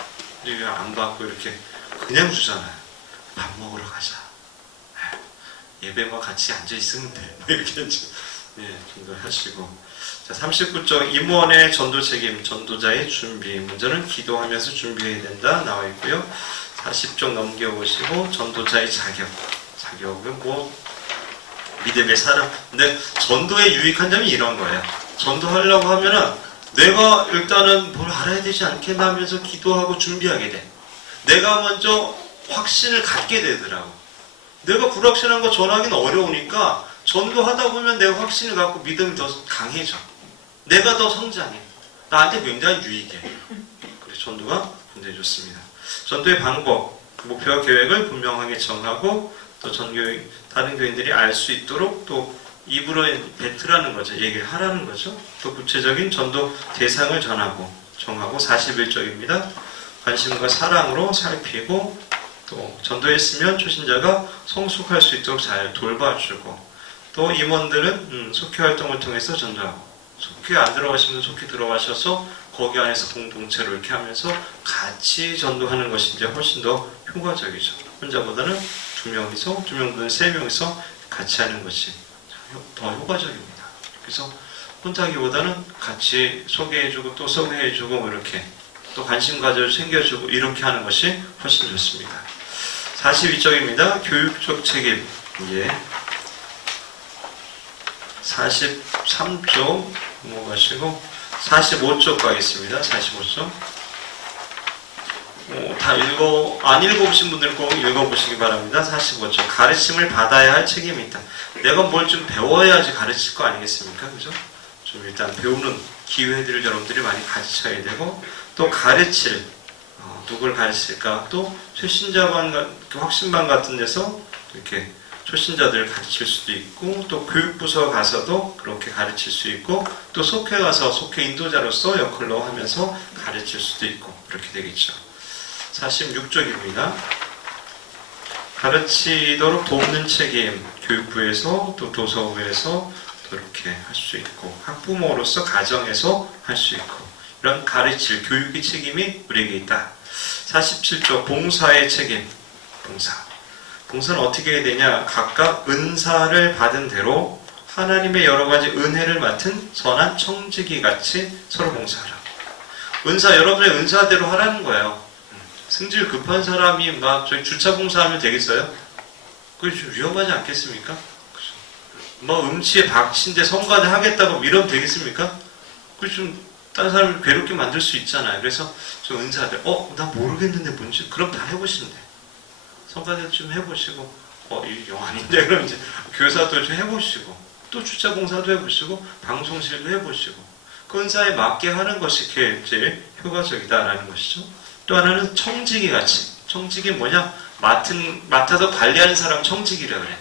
우리가 안 받고 이렇게 그냥 주잖아요. 밥 먹으러 가자. 예배와 같이 앉아있으면 돼. 이렇게 전도를 하시고. 자, 39쪽 임원의 전도 책임, 전도자의 준비. 먼저는 기도하면서 준비해야 된다 나와 있고요. 40쪽 넘겨보시고 전도자의 자격은 뭐 믿음의 사람. 근데 전도의 유익한 점이 이런 거예요. 전도하려고 하면은 내가 일단은 뭘 알아야 되지 않겠나 하면서 기도하고 준비하게 돼. 내가 먼저 확신을 갖게 되더라고. 내가 불확실한 거 전하기는 어려우니까 전도하다 보면 내가 확신을 갖고 믿음이 더 강해져. 내가 더 성장해. 나한테 굉장히 유익해. 그래서 전도가 굉장히 좋습니다. 전도의 방법, 목표와 계획을 분명하게 정하고 또 다른 교인들이 알 수 있도록 또 입으로 뱉으라는 거죠. 얘기를 하라는 거죠. 또 구체적인 전도 대상을 정하고 41쪽입니다. 관심과 사랑으로 살피고 또 전도했으면 초신자가 성숙할 수 있도록 잘 돌봐주고 또 임원들은 속회 활동을 통해서 전도하고 속회 안 들어가시면 속회 들어가셔서 거기 안에서 공동체로 이렇게 하면서 같이 전도하는 것이 이제 훨씬 더 효과적이죠. 혼자보다는 2명이서 2명보다는 3명이서 같이 하는 것이 더 효과적입니다. 그래서 혼자 하기보다는 같이 소개해주고 또 소개해주고 이렇게 또 관심 가져 챙겨주고 이렇게 하는 것이 훨씬 좋습니다. 42쪽입니다. 교육적 책임. 43쪽 넘어가시고 45쪽 가겠습니다. 45쪽. 다 안 읽어보신 분들은 꼭 읽어보시기 바랍니다. 45쪽. 가르침을 받아야 할 책임이 있다. 내가 뭘 좀 배워야지 가르칠 거 아니겠습니까? 그죠? 좀 일단 배우는 기회들을 여러분들이 많이 가르쳐야 되고 또 가르칠 누굴 가르칠까? 또 초신자반, 확신반 같은 데서 이렇게 초신자들을 가르칠 수도 있고 또 교육부서 가서도 그렇게 가르칠 수 있고 또 속회 가서 속회 인도자로서 역할로 하면서 가르칠 수도 있고 그렇게 되겠죠. 46쪽입니다. 가르치도록 돕는 책임, 교육부에서 또 도서부에서 또 이렇게 할 수 있고 학부모로서 가정에서 할 수 있고 이런 가르칠 교육의 책임이 우리에게 있다. 47쪽 봉사의 책임. 봉사는 어떻게 해야 되냐? 각각 은사를 받은 대로 하나님의 여러 가지 은혜를 맡은 선한 청지기 같이 서로 봉사하라. 여러분의 은사대로 하라는 거예요. 승질 급한 사람이 막 저희 주차 봉사하면 되겠어요? 그게 좀 위험하지 않겠습니까? 뭐 음치에 박친데 성가대 하겠다고 이러면 되겠습니까? 그게 좀 다른 사람을 괴롭게 만들 수 있잖아요. 그래서 저 은사들, 나 모르겠는데 뭔지, 그럼 다 해보시면 돼요. 성가대 좀 해보시고, 이게 영 아닌데, 그럼 이제 교사도 좀 해보시고, 또 주차 공사도 해보시고, 방송실도 해보시고, 그 은사에 맞게 하는 것이 제일 효과적이다라는 것이죠. 또 하나는 청지기 같이. 청지기 뭐냐? 맡아서 관리하는 사람 청지기라 그래.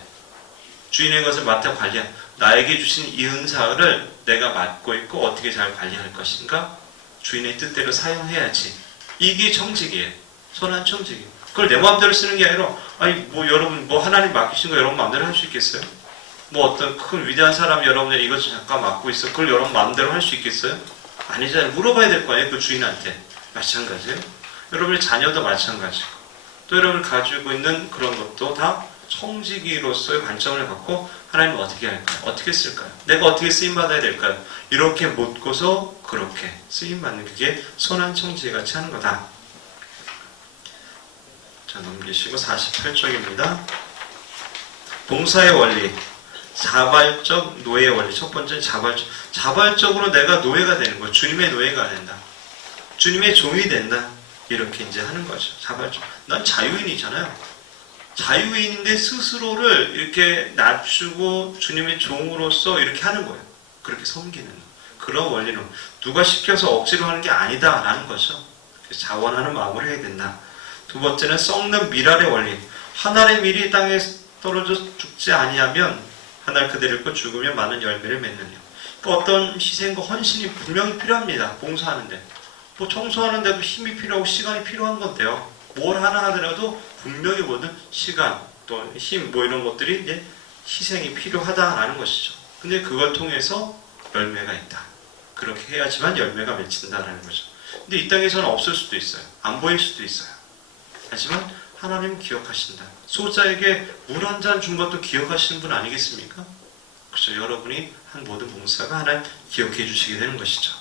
주인의 것을 맡아 관리한, 나에게 주신 이 은사를 내가 맡고 있고 어떻게 잘 관리할 것인가? 주인의 뜻대로 사용해야지. 이게 청지기예요. 선한 청지기. 그걸 내 마음대로 쓰는 게 아니라, 여러분, 하나님 맡기신 거 여러분 마음대로 할 수 있겠어요? 어떤 큰 위대한 사람이 여러분의 이것을 잠깐 맡고 있어. 그걸 여러분 마음대로 할 수 있겠어요? 아니잖아요. 물어봐야 될 거 아니에요. 그 주인한테. 마찬가지예요. 여러분의 자녀도 마찬가지고. 또 여러분이 가지고 있는 그런 것도 다 청지기로서의 관점을 갖고 하나님은 어떻게 할까요? 어떻게 쓸까요? 내가 어떻게 쓰임받아야 될까요? 이렇게 묻고서 그렇게 쓰임받는 그게 선한 청지기 같이 하는 거다. 자, 넘기시고 48쪽입니다. 봉사의 원리. 자발적 노예의 원리. 첫 번째는 자발적으로 내가 노예가 되는 거예요. 주님의 노예가 된다. 주님의 종이 된다. 이렇게 이제 하는 거죠. 자발적. 난 자유인이잖아요. 자유인인데 스스로를 이렇게 낮추고 주님의 종으로서 이렇게 하는 거예요. 그렇게 섬기는 그런 원리는 누가 시켜서 억지로 하는 게 아니다라는 거죠. 자원하는 마음으로 해야 된다. 두 번째는 썩는 밀알의 원리. 하나의 밀이 땅에 떨어져 죽지 아니하면 하늘 그대로 읽고 죽으면 많은 열매를 맺느냐. 그러니까 어떤 희생과 헌신이 분명히 필요합니다. 봉사하는데. 청소하는데도 힘이 필요하고 시간이 필요한 건데요. 뭘 하나 하더라도 분명히 뭐든 시간, 또 힘, 이런 것들이 이제 희생이 필요하다라는 것이죠. 근데 그걸 통해서 열매가 있다. 그렇게 해야지만 열매가 맺힌다라는 거죠. 근데 이 땅에서는 없을 수도 있어요. 안 보일 수도 있어요. 하지만 하나님은 기억하신다. 소자에게 물 한 잔 준 것도 기억하시는 분 아니겠습니까? 그렇죠. 여러분이 한 모든 봉사가 하나님 기억해 주시게 되는 것이죠.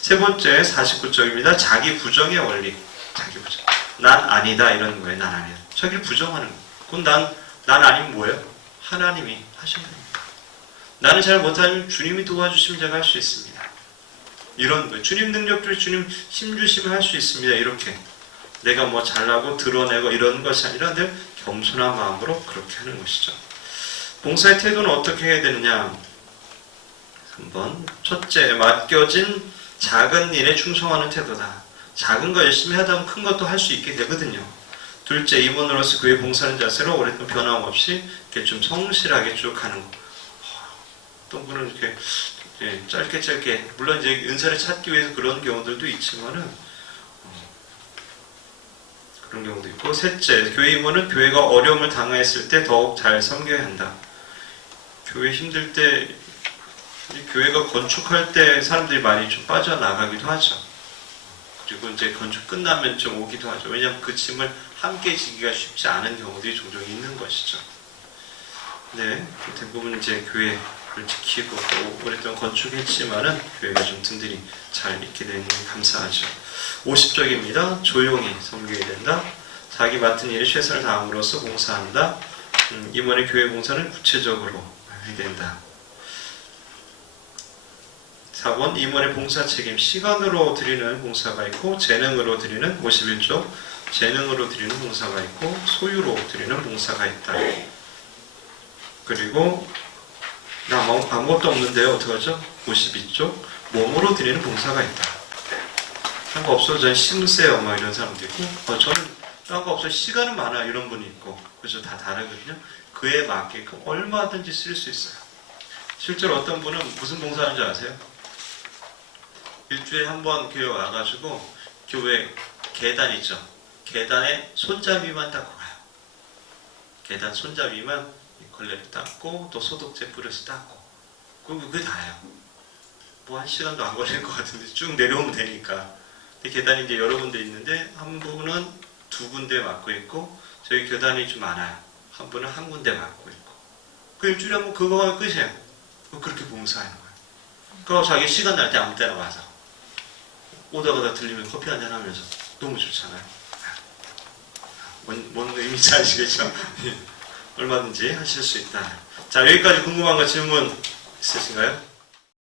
세 번째 49쪽입니다. 자기 부정의 원리. 자기 부정. 난 아니다 이런 거예요. 난 아니다. 자기를 부정하는 거예요. 그럼 난 아니면 뭐예요? 하나님이 하신 겁니다. 나는 잘 못하면 주님이 도와주시면 제가 할 수 있습니다. 이런 거예요. 주님 능력으로 주님 힘 주시면 할 수 있습니다. 이렇게. 내가 잘나고 드러내고 이런 것이 아니라 늘 겸손한 마음으로 그렇게 하는 것이죠. 봉사의 태도는 어떻게 해야 되느냐? 한번 첫째, 맡겨진 작은 일에 충성하는 태도다. 작은 거 열심히 하다 보면 큰 것도 할 수 있게 되거든요. 둘째, 임원으로서 교회 봉사하는 자세로 오랫동안 변함없이 이렇게 좀 성실하게 쭉 하는 거. 어떤 분은 이렇게 짧게 물론 이제 은사를 찾기 위해서 그런 경우들도 있지만은 그런 경우도 있고. 셋째, 교회 임원은 교회가 어려움을 당했을 때 더욱 잘 섬겨야 한다. 교회 힘들 때, 교회가 건축할 때 사람들이 많이 좀 빠져나가기도 하죠. 그리고 이제 건축 끝나면 좀 오기도 하죠. 왜냐하면 그 짐을 함께 지기가 쉽지 않은 경우들이 종종 있는 것이죠. 네, 대부분 이제 교회를 지키고 또 오랫동안 건축했지만은 교회가 좀 든든히 잘 있게 되는 게 감사하죠. 50쪽입니다. 조용히 섬겨야 된다. 자기 맡은 일에 최선을 다함으로써 봉사한다. 임원의 교회 봉사는 구체적으로 해야 된다. 4번 임원의 봉사 책임. 시간으로 드리는 봉사가 있고 재능으로 드리는 51쪽 재능으로 드리는 봉사가 있고 소유로 드리는 봉사가 있다. 그리고 나 아무것도 없는데요. 어떡하죠? 52쪽 몸으로 드리는 봉사가 있다. 딴 거 없어 저는 심으세요 이런 사람도 있고 저는 딴 거 없어 시간은 많아요 이런 분이 있고 그죠. 다 다르거든요. 그에 맞게끔 얼마든지 쓸 수 있어요. 실제로 어떤 분은 무슨 봉사하는지 아세요? 일주일에 한 번 교회 와가지고 교회 계단 있죠. 계단에 손잡이만 닦고 가요. 계단 손잡이만 걸레로 닦고 또 소독제 뿌려서 닦고 그게 다예요. 한 시간도 안 걸릴 것 같은데 쭉 내려오면 되니까. 계단이 이제 여러 군데 있는데 한 분은 두 군데 맡고 있고 저희 교단이 좀 많아요. 한 분은 한 군데 맡고 있고 그 일주일에 한 번 그거 하면 끝이에요. 그렇게 봉사하는 거예요. 그리고 자기 시간 날 때 아무 때나 와서 오다 가다 들리면 커피 한잔 하면서 너무 좋잖아요. 뭔 의미인지 아시겠죠? 얼마든지 하실 수 있다. 자, 여기까지 궁금한 거 질문 있으신가요?